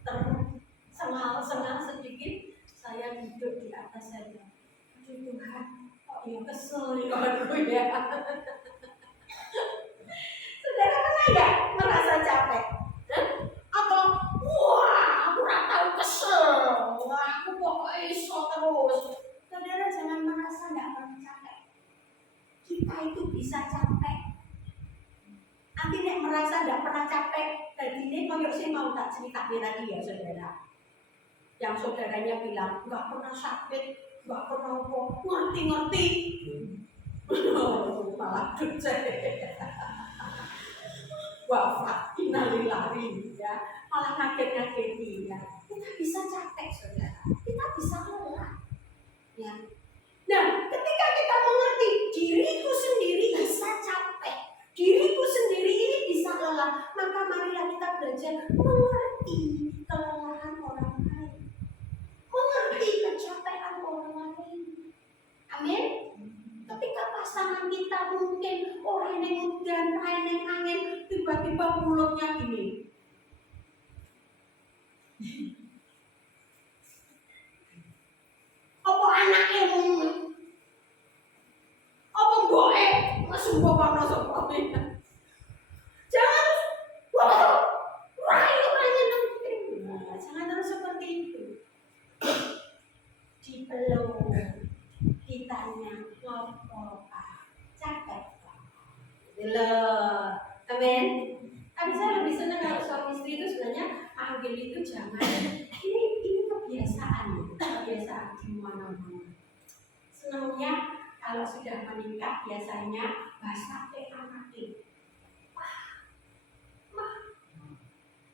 tersengal-sengal sedikit. Saya duduk di atas saja. Aduh Tuhan, kok ya kesel ya aku ya. Saudara pernah nggak merasa capek? Atau wah aku tahu kesel, wah aku pokoknya iso terus. Saudara jangan merasa nggak pernah capek. Kita itu bisa capek. Nanti nek merasa nggak pernah capek, dan ini koyok sih mau tak cerita tadi ya saudara. Yang saudaranya bilang nggak pernah sakit, nggak pernah ngerti-ngerti. Malah kecil. Wafat, innalillahi, ya, malah kaget-kagetin, ya. Kita bisa capek, saudara. Kita bisa lelah, ya. Nah, ketika kita mengerti diriku sendiri tiba-tiba mulutnya gini. Apa anaknya ngomong? Apa mboke mesum bapak sapa? Jangan jangan terus seperti itu. Dipeluk, ditanya ngopo cakep loh, amin. Tapi saya lebih senang kalau suami istri itu sebenarnya panggil itu jangan ini kebiasaan di mana-mana. Senangnya kalau sudah menikah biasanya bahasa anak itu,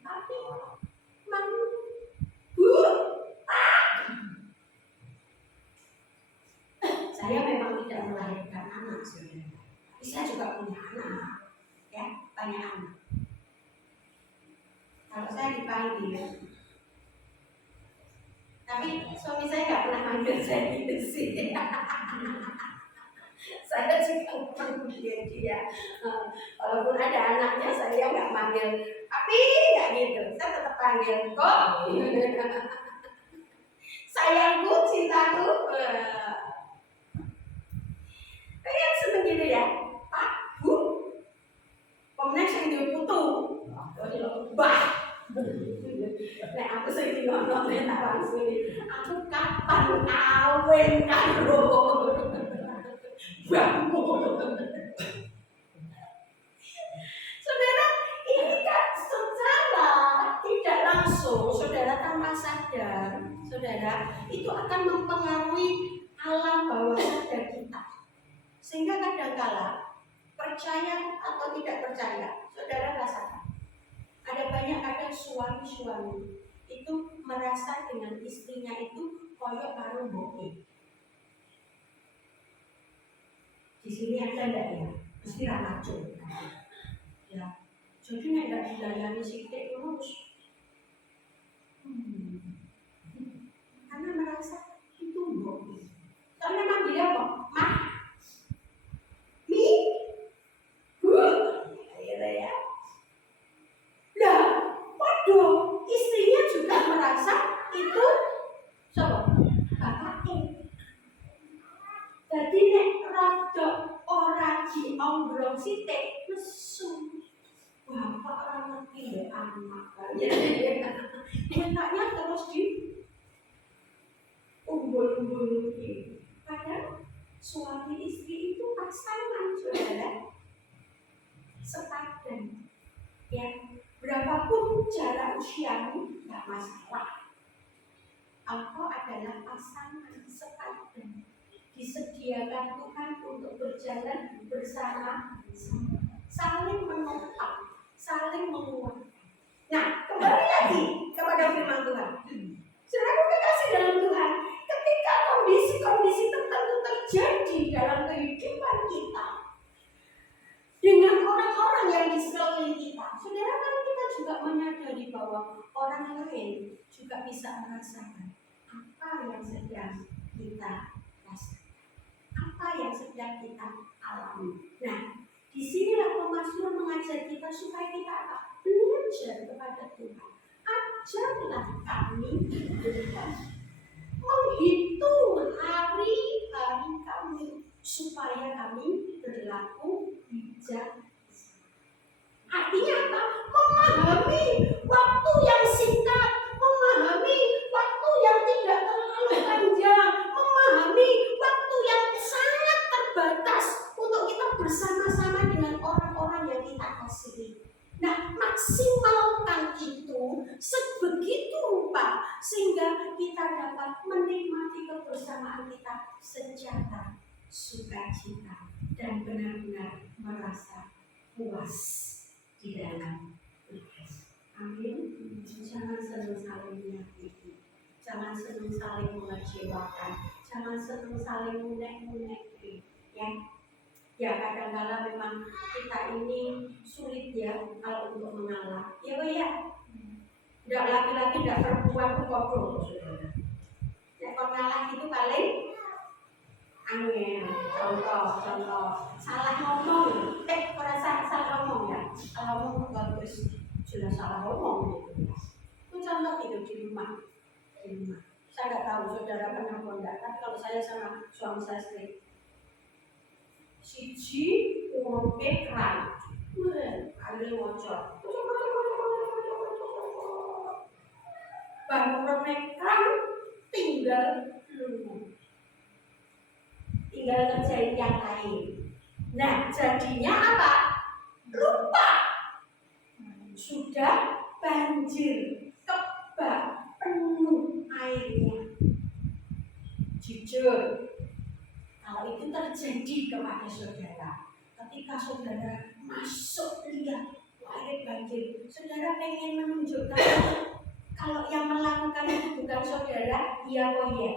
tapi bu, saya memang tidak melahirkan anak sebenarnya. Saya juga punya anak, ya, banyak anak. Kalau saya dipanggil, tapi suami saya nggak pernah manggil saya gitu sih. Saya juga panggil dia. Walaupun ada anaknya, saya nggak manggil. Tapi nggak gitu, saya tetap panggil kok. Sayangku, cintaku. Kalian seneng gitu ya? Pak, Bu, pemenang yang dia putu, bah. Nah, aku sering ngomong tak langsung ini. Aku kapan kawin karo bambu? Saudara, ini kan secara tidak langsung, saudara tanpa sadar, saudara itu akan mempengaruhi alam bawah sadar kita. Sehingga kadang-kala percaya atau tidak percaya, saudara rasakan. Ada banyak kadang suami-suami itu merasa dengan istrinya itu koyok karo mboke. Di sini ada enggak ya? Mesti ramaco. Ya. Jadi nek enggak dilayani sithik terus. Karena merasa itu mboke. Soalnya memang dia kok, mah ya. Nah, waduh, istrinya juga merasa itu siapa? Bapaknya. Jadi nek rada ora diombrong sithik mesum. Bapak ora ngerti anak. Enaknya terus di umbul-umbul ini. Padahal suami istri itu pasangan, saudara. Sepadan, ya, berapapun jarak usiamu nggak masalah. Engkau adalah pasangan sepadan, disediakan Tuhan untuk berjalan bersama, saling menopang, saling menguatkan. Nah, kembali lagi kepada firman Tuhan. Saudara kekasih dalam Tuhan, ketika kondisi-kondisi tertentu terjadi dalam kehidupan kita, dengan orang-orang yang di sekeliling kita, saudara kan kita juga menyadari bahwa orang lain juga bisa merasakan apa yang sedang kita rasakan, apa yang sedang kita alami. Nah, disinilah pemazmur mengajar kita supaya kita apa? Belajar kepada Tuhan. Ajarlah kami menghitung hari-hari kami supaya kami berlaku bijak. Artinya apa? Memahami waktu yang singkat, memahami waktu yang tidak terlalu panjang, memahami waktu yang sangat terbatas untuk kita bersama-sama dengan orang-orang yang kita kasihi. Nah, maksimalkan itu sebegitu rupa sehingga kita dapat menikmati kebersamaan kita secara sukacita dan benar-benar merasa puas di dalam Tuhan. Amin. Jangan senang saling menyakiti, jangan senang saling mengecewakan, jangan senang saling munek-munek, ya. Ya, kadang-kadang memang kita ini sulit ya kalau untuk mengalah. Ya, Pak ya. Tidak laki-laki, tidak perempuan pun kodoh. Nek kon ngalah itu paling angin, contoh salah ngomong. orang salah ngomong ya. Salah ngomong bagus. Sudah salah ngomong gitu. Itu contoh hidup di rumah. Saya nggak tahu saudara pernah apa enggak, tapi kalau saya sama suami saya sendiri, siji urute keran, ada ngocor, baru keran tinggal ngerjain yang lain. Nah jadinya apa? Lupa. Sudah banjir, kebak, penuh airnya. Jujur, kalau itu terjadi kepada saudara, ketika saudara masuk lihat air banjir, saudara pengen menunjukkan kalau yang melakukan itu bukan saudara, iya kok iya,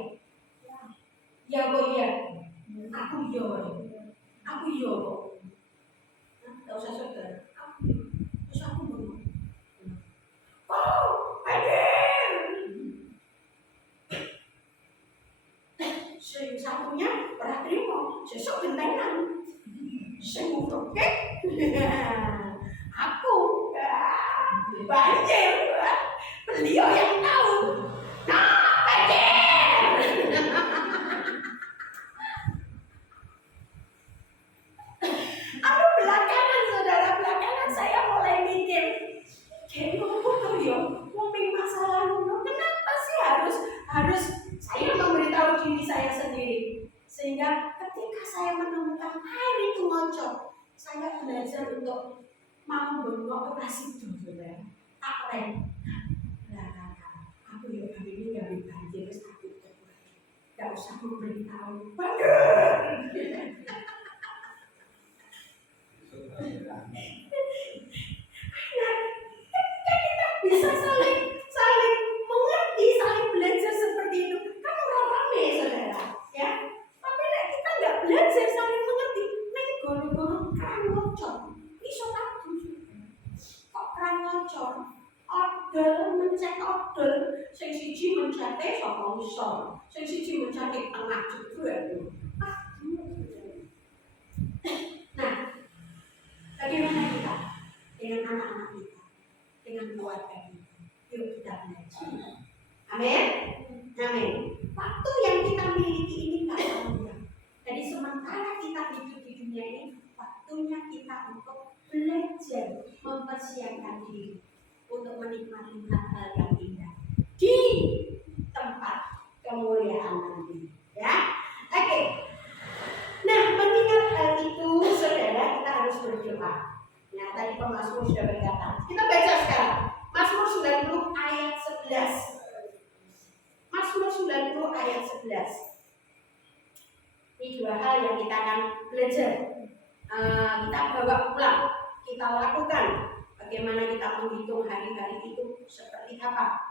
ya kok iya, aku iya kok, nggak usah saudara, terus aku ngomong, oh, hadir. Sing satunya ora trimo, sesuk gentenan. Sing utuke aku banjir. Beliau yang tahu. Nah, banjir. Aku belakangan, saudara, belakangan saya mulai mikir, kayak ngomong tuh yo, ngomong masalah ngono, kenapa sih harus saya memberitahu diri saya sendiri, sehingga ketika saya menemukan air itu ngocor, saya belajar untuk mau bengok operasi itu, saudara. Akrem. Nah, aku ya hari ini gak banjir, terus aku gak usah memberitahu. Kita bisa saling mengerti, saling belajar seperti itu. Kan orang rame, saudara, ya. Tapi kita nggak belajar saling mengerti. Nah, goro-goro keran ngocor. Iso tahu kok keran ngocor? Odol mencet odol. Sing siji mencete saka ngisor, sing siji mencete tengah jebul. Nah, bagaimana kita dengan anak-anak kita, dengan keluarga kita? Yuk kita belajar. Amin. Amin. Waktu yang kita miliki ini nggak panjang. Jadi sementara kita hidup di dunia ini, waktunya kita untuk belajar mempersiapkan diri untuk menikmati hal-hal yang indah di tempat kemuliaan nanti. Ya, oke. Nah, mengingat hal itu, saudara, kita harus berdoa. Nah, tadi pemazmur sudah berkata. Kita baca sekarang. Mazmur 90 ayat 11. Mazmur 90 ayat 11. Ini dua hal yang kita akan belajar. Kita bawa pulang. Kita lakukan. Bagaimana kita menghitung hari-hari itu seperti apa.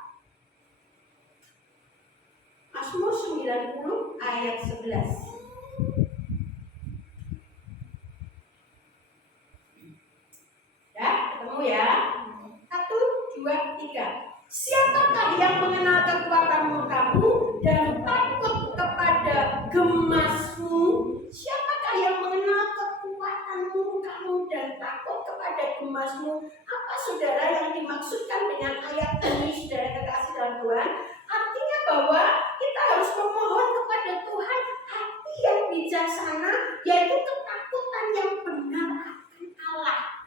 Mazmur 90 ayat 11. Ya, ketemu ya. 1, 2, 3. Siapakah yang mengenal kekuatan murkamu dan takut kepada gemasmu? Siapakah yang mengenal kekuatan murkamu dan takut kepada gemasmu? Apa saudara yang dimaksudkan dengan ayat ini, saudara kekasih dalam Tuhan? Artinya bahwa kita harus memohon kepada Tuhan hati yang bijaksana, yaitu ketakutan yang benar akan Allah.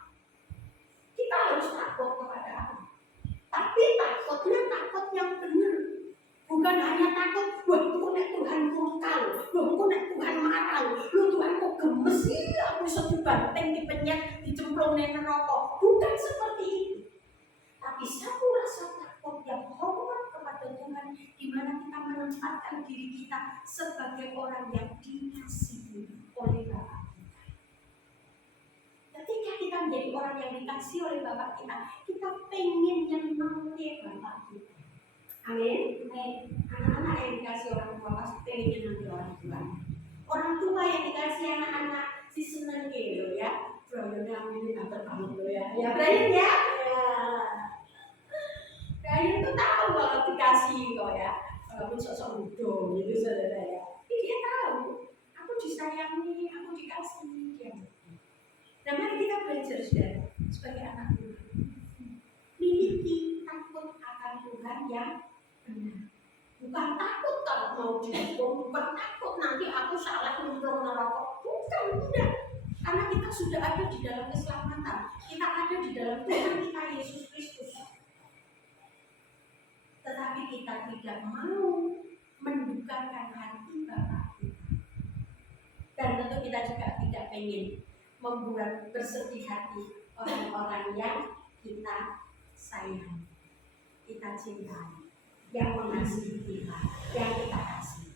Kita harus takut kepada Allah, tapi takutnya takut yang benar, bukan hanya takut wah Tuhan murka, wah Tuhan marah, lu Tuhan kok gemes sih, aku iso dibanting, dipenyet, dicemplung di neraka. Bukan seperti itu, tapi satu rasa takut yang hormat kepada Tuhan, di mana kita menempatkan diri kita sebagai orang yang dikasihi oleh Bapa. Ketika kita menjadi orang yang dikasih oleh Bapak kita pengen yang nanti Bapak kita. Amin. Anak-anak yang dikasih orang tua pasti pengen yang nanti orang tua. Orang tua yang dikasih anak-anak si seneng gitu ya. Brian ini dapat banget lo ya. Ya Brian ya. Brian tuh tahu kalau dikasih kok ya. Walaupun sosok muda gitu saudara ya. Dia tahu. Aku disayangi, aku dikasih. Nah, mari kita belajar saudara sebagai anak Tuhan. Miliki takut akan Tuhan yang benar. Bukan takut kalau mau dihukum, bukan takut nanti aku salah nyemplung neraka. Bukan, tidak. Karena kita sudah ada di dalam keselamatan. Kita ada di dalam Tuhan kita Yesus Kristus. Tetapi kita tidak mau mendukakan hati Bapa kita. Dan tentu kita juga tidak ingin membuat bersedih hati orang-orang yang kita sayang, kita cintai, yang mengasihi kita, yang kita kasih.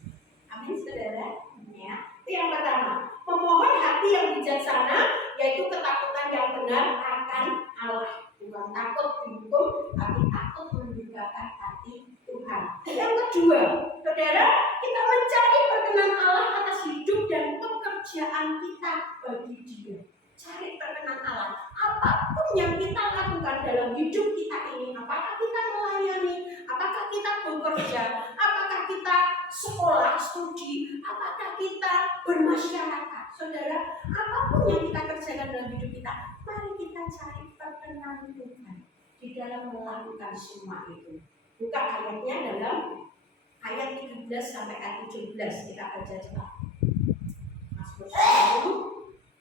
Amin, saudara. Ya, itu yang pertama. Memohon hati yang bijaksana, yaitu ketakutan yang benar akan Allah. Bukan takut dihukum, tapi takut mendukakan hati Tuhan. Yang kedua, saudara, kita mencari perkenan Allah atas hidup dan pekerjaan kita bagi Dia. Cari perkenan Allah. Apapun yang kita lakukan dalam hidup kita ini, apakah kita melayani, apakah kita bekerja, apakah kita sekolah, studi, apakah kita bermasyarakat, saudara, apapun yang kita kerjakan dalam hidup kita, mari kita cari perkenan Tuhan di dalam melakukan semua itu. Buka ayatnya dalam ayat 13 sampai ayat 17, kita baca cepat. Mazmur 10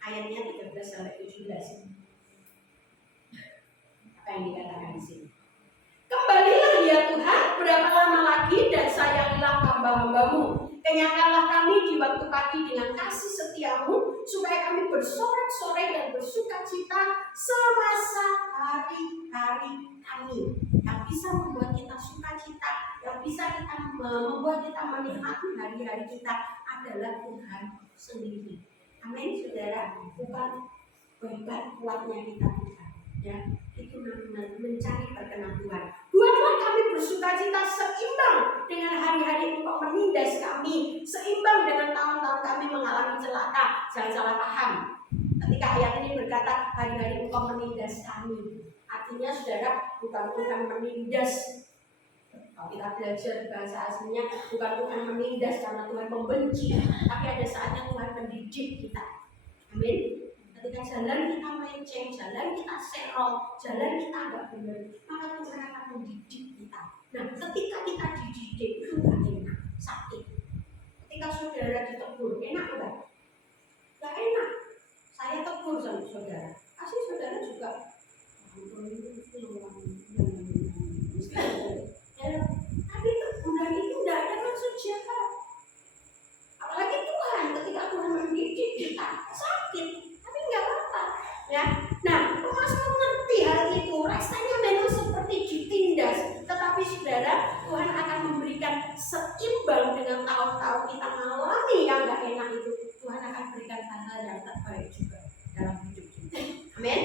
ayatnya 13 sampai 17. Apa yang dikatakan di sini? Kembalilah ya Tuhan, berapa lama lagi, dan sayangilah hamba-hambamu. Kenyangkanlah kami di waktu pagi dengan kasih setiamu, supaya kami bersorak-sorai dan bersuka cita semasa hari-hari kami. Yang bisa membuat kita sukacita, yang bisa kita membuat kita menikmati hari-hari kita adalah Tuhan sendiri. Amin, saudara. Bukan hebat kuatnya kita, bukan. Ya, itu namanya mencari perkenan Tuhan. Buatlah kami bersukacita seimbang dengan hari-hari Engkau menindas kami, seimbang dengan tahun-tahun kami mengalami celaka. Jangan salah paham. Ketika ayat ini berkata hari-hari Engkau menindas kami, artinya saudara, bukan Tuhan menindas. Kalau kita belajar bahasa aslinya, bukan Tuhan menindas karena Tuhan membenci, tapi ada saatnya Tuhan mendidik kita. Amin. Ketika jalan kita melenceng, jalan kita serong, jalan kita agak benar, maka Tuhan akan mendidik kita. Nah, ketika kita dididik itu gak enak, sakit. Ketika saudara ditegur, enak enggak? Gak enak. Saya tegur sama saudara, pasti saudara juga tapi teguran itu tidak ada maksud jahat. Apalagi Tuhan, ketika Tuhan mendidik kita sakit, tapi nggak apa-apa. Ya, nah, pemazmur mengerti hal itu. Rasanya memang seperti ditindas, tetapi saudara, Tuhan akan memberikan seimbang dengan tahun-tahun kita mengalami yang nggak enak itu. Tuhan akan berikan hal-hal yang terbaik juga dalam hidup kita. Amin.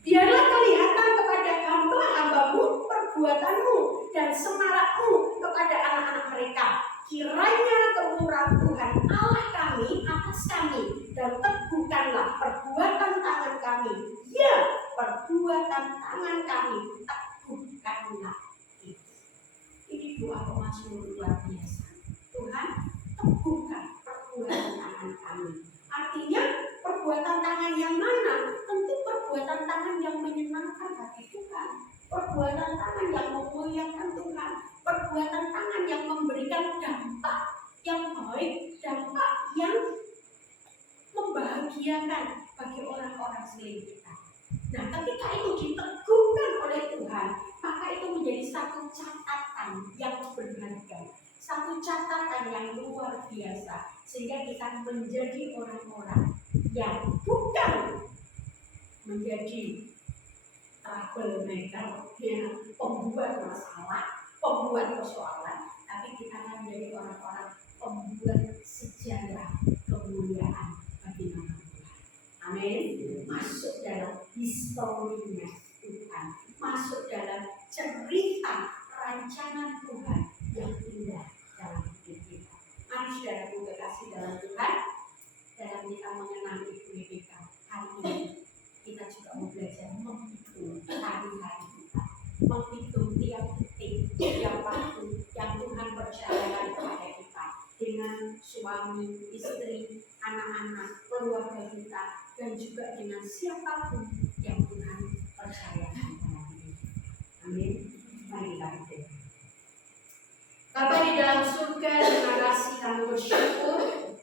Biarlah kelihatan kepada hamba-hambamu perbuatanmu dan semarakmu kepada anak-anak mereka. Kiranya kemurahan Tuhan Allah kami atas kami, dan teguhkanlah perbuatan tangan kami. Ya, perbuatan tangan kami teguhkanlah. Ini doa pemazmur luar biasa. Tuhan, teguhkan perbuatan tangan kami. Artinya perbuatan tangan yang mana? Tentu perbuatan tangan yang menyenangkan hati Tuhan, perbuatan tangan yang memuliakan Tuhan, perbuatan tangan yang memberikan dampak yang baik, dampak yang membahagiakan bagi orang-orang sekeliling kita. Nah, ketika itu diteguhkan oleh Tuhan, maka itu menjadi satu catatan yang berharga, satu catatan yang luar biasa, sehingga kita menjadi orang-orang yang bukan menjadi troublemaker, ya, pembuat masalah, pembuat persoalan, tapi kita akan menjadi orang-orang pembuat sejarah kemuliaan bagi nama Tuhan. Amin. Masuk dalam historinya Tuhan, masuk dalam cerita rancangan Tuhan yang indah dalam hidup kita. Mari saudaraku kekasih dalam Tuhan, dalam kita mengenang Ibu Rebeka hari ini, kita juga mau belajar menghitung hari-hari kita, menghitung tiap detik, tiap waktu yang Tuhan percayakan kepada kita dengan suami, istri, anak-anak, keluarga kita, dan juga dengan siapapun yang Tuhan percayakan pada kita. Amin. Mari kita berdoa. Bapa di dalam surga, terima kasih kami bersyukur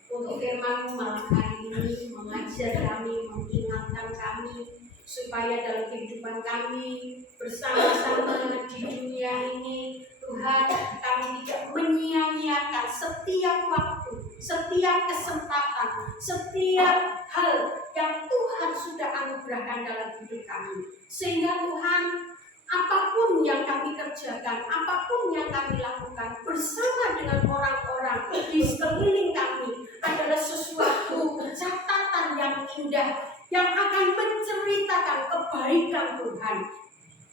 untuk firman-Mu malam hari ini mengajar kami, mengingatkan kami supaya dalam kehidupan kami bersama-sama di dunia ini, Tuhan, kami tidak menyia-nyiakan setiap waktu, setiap kesempatan, setiap hal yang Tuhan sudah anugerahkan dalam hidup kami. Sehingga Tuhan, apapun yang kami kerjakan, apapun yang kami lakukan bersama dengan orang-orang di sekeliling kami adalah sesuatu catatan yang indah yang akan menceritakan kebaikan Tuhan,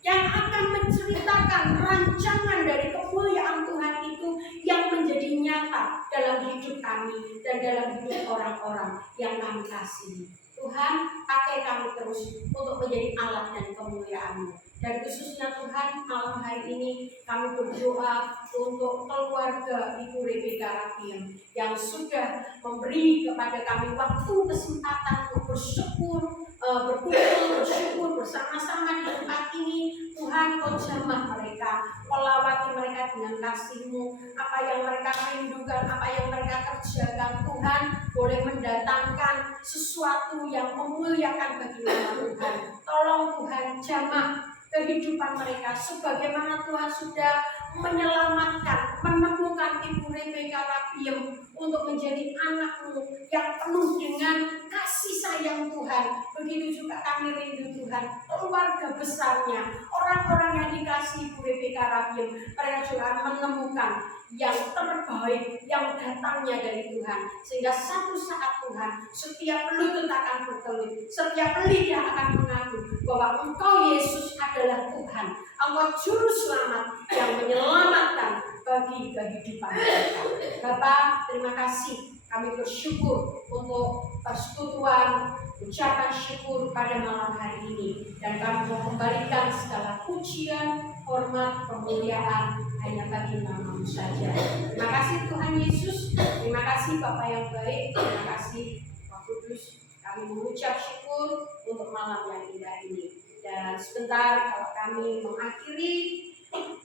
yang akan menceritakan rancangan dari kemuliaan Tuhan itu yang menjadi nyata dalam hidup kami dan dalam hidup orang-orang yang kami kasihi. Tuhan, pakai kami terus untuk menjadi alat dan kemuliaan-Mu. Dan khususnya Tuhan, malam hari ini kami berdoa untuk keluarga Ibu Rebeka Rapiem yang sudah memberi kepada kami waktu kesempatan untuk bersyukur, berkumpul, bersyukur bersama-sama di tempat ini. Tuhan, Kau jamah mereka, Kau lawati mereka dengan kasih-Mu. Apa yang mereka rindukan, apa yang mereka kerjakan, Tuhan boleh mendatangkan sesuatu yang memuliakan bagi nama Tuhan. Tolong Tuhan, jamah kehidupan mereka sebagaimana Tuhan sudah menyelamatkan, menemukan Ibu Rebeka Rapiem untuk menjadi anak-Mu yang penuh dengan kasih sayang Tuhan. Begitu juga kami rindu Tuhan, keluarga besarnya, orang-orang yang dikasihi Ibu Rebeka Rapiem, mereka juga menemukan yang terbaik yang datangnya dari Tuhan, sehingga satu saat Tuhan, setiap lutut akan berkelut, setiap lidah akan mengaku bahwa Engkau Yesus adalah Tuhan, Engkau Juru Selamat yang menyelamatkan bagi kehidupan mereka. Bapa, terima kasih. Kami bersyukur untuk persekutuan, ucapan syukur pada malam hari ini. Dan kami mau kembalikan segala pujian, hormat, kemuliaan hanya bagi nama-Mu saja. Terima kasih Tuhan Yesus. Terima kasih Bapa yang baik. Terima kasih Roh Kudus. Kami mengucap syukur untuk malam yang indah ini. Dan sebentar kalau kami mengakhiri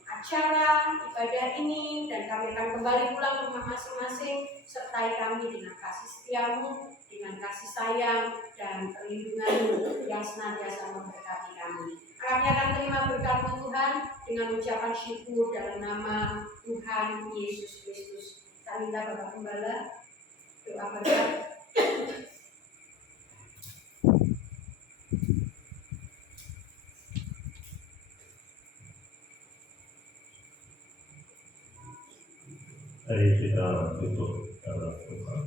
acara ibadah ini dan kami akan kembali pulang ke rumah masing-masing, sertai kami dengan kasih setia-Mu, dengan kasih sayang dan perlindungan-Mu yang senantiasa memberkati kami. Kami akan terima berkat Tuhan dengan ucapan syukur dalam nama Tuhan Yesus Kristus. Kami minta Bapak Gembala doa berkat. Mari kita tutup dalam doa.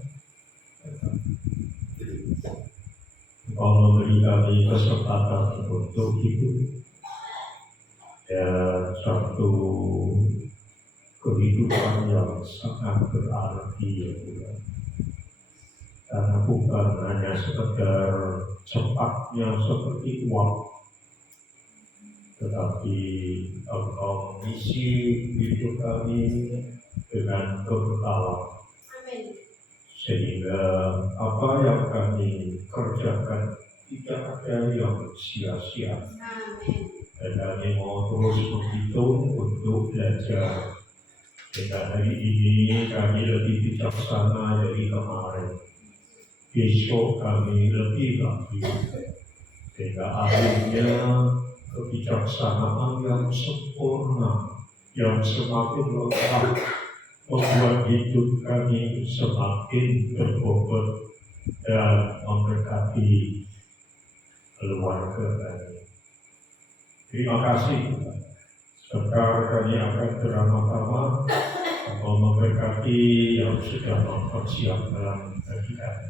Engkau memberi kami kesempatan untuk hidup dan satu kehidupan yang sangat berarti ya Tuhan. Karena bukan hanya sekedar cepatnya seperti uang, tetapi Engkau mengisi hidup kami dengan kebekalan, sehingga apa yang kami kerjakan tidak ada yang sia-sia. Dan kami mau terus menghitung untuk belajar. Sehingga hari ini kami lebih bijaksana dari kemarin. Besok kami lebih lagi. Sehingga akhirnya kebijaksanaan yang sempurna, yang semakin lengkap, membuat hidup kami semakin berbobot dan memberkati keluarga kami. Terima kasih. Sebentar kami akan bersama-sama memberkati yang sudah mempersiapkan bagi kami.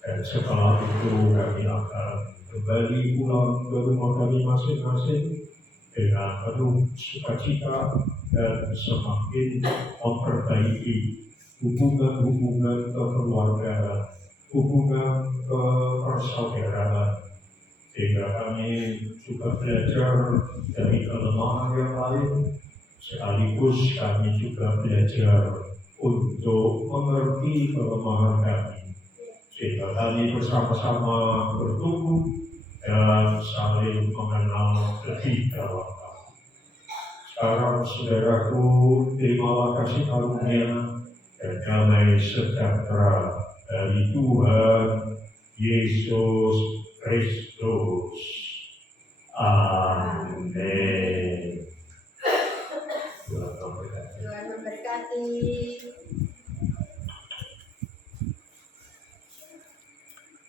Dan setelah itu kami akan kembali pulang ke rumah kami masing-masing dengan penuh sukacita dan semakin memperbaiki hubungan-hubungan kekeluargaan, hubungan kepersaudaraan, sehingga kami juga belajar dari kelemahan yang lain, sekaligus kami juga belajar untuk mengerti kelemahan kami, sehingga kami bersama-sama bertumbuh dan saling mengenal lebih dalam kami. Sekarang saudaraku, terimalah kasih karunia dan damai sejahtera dari Tuhan Yesus Kristus.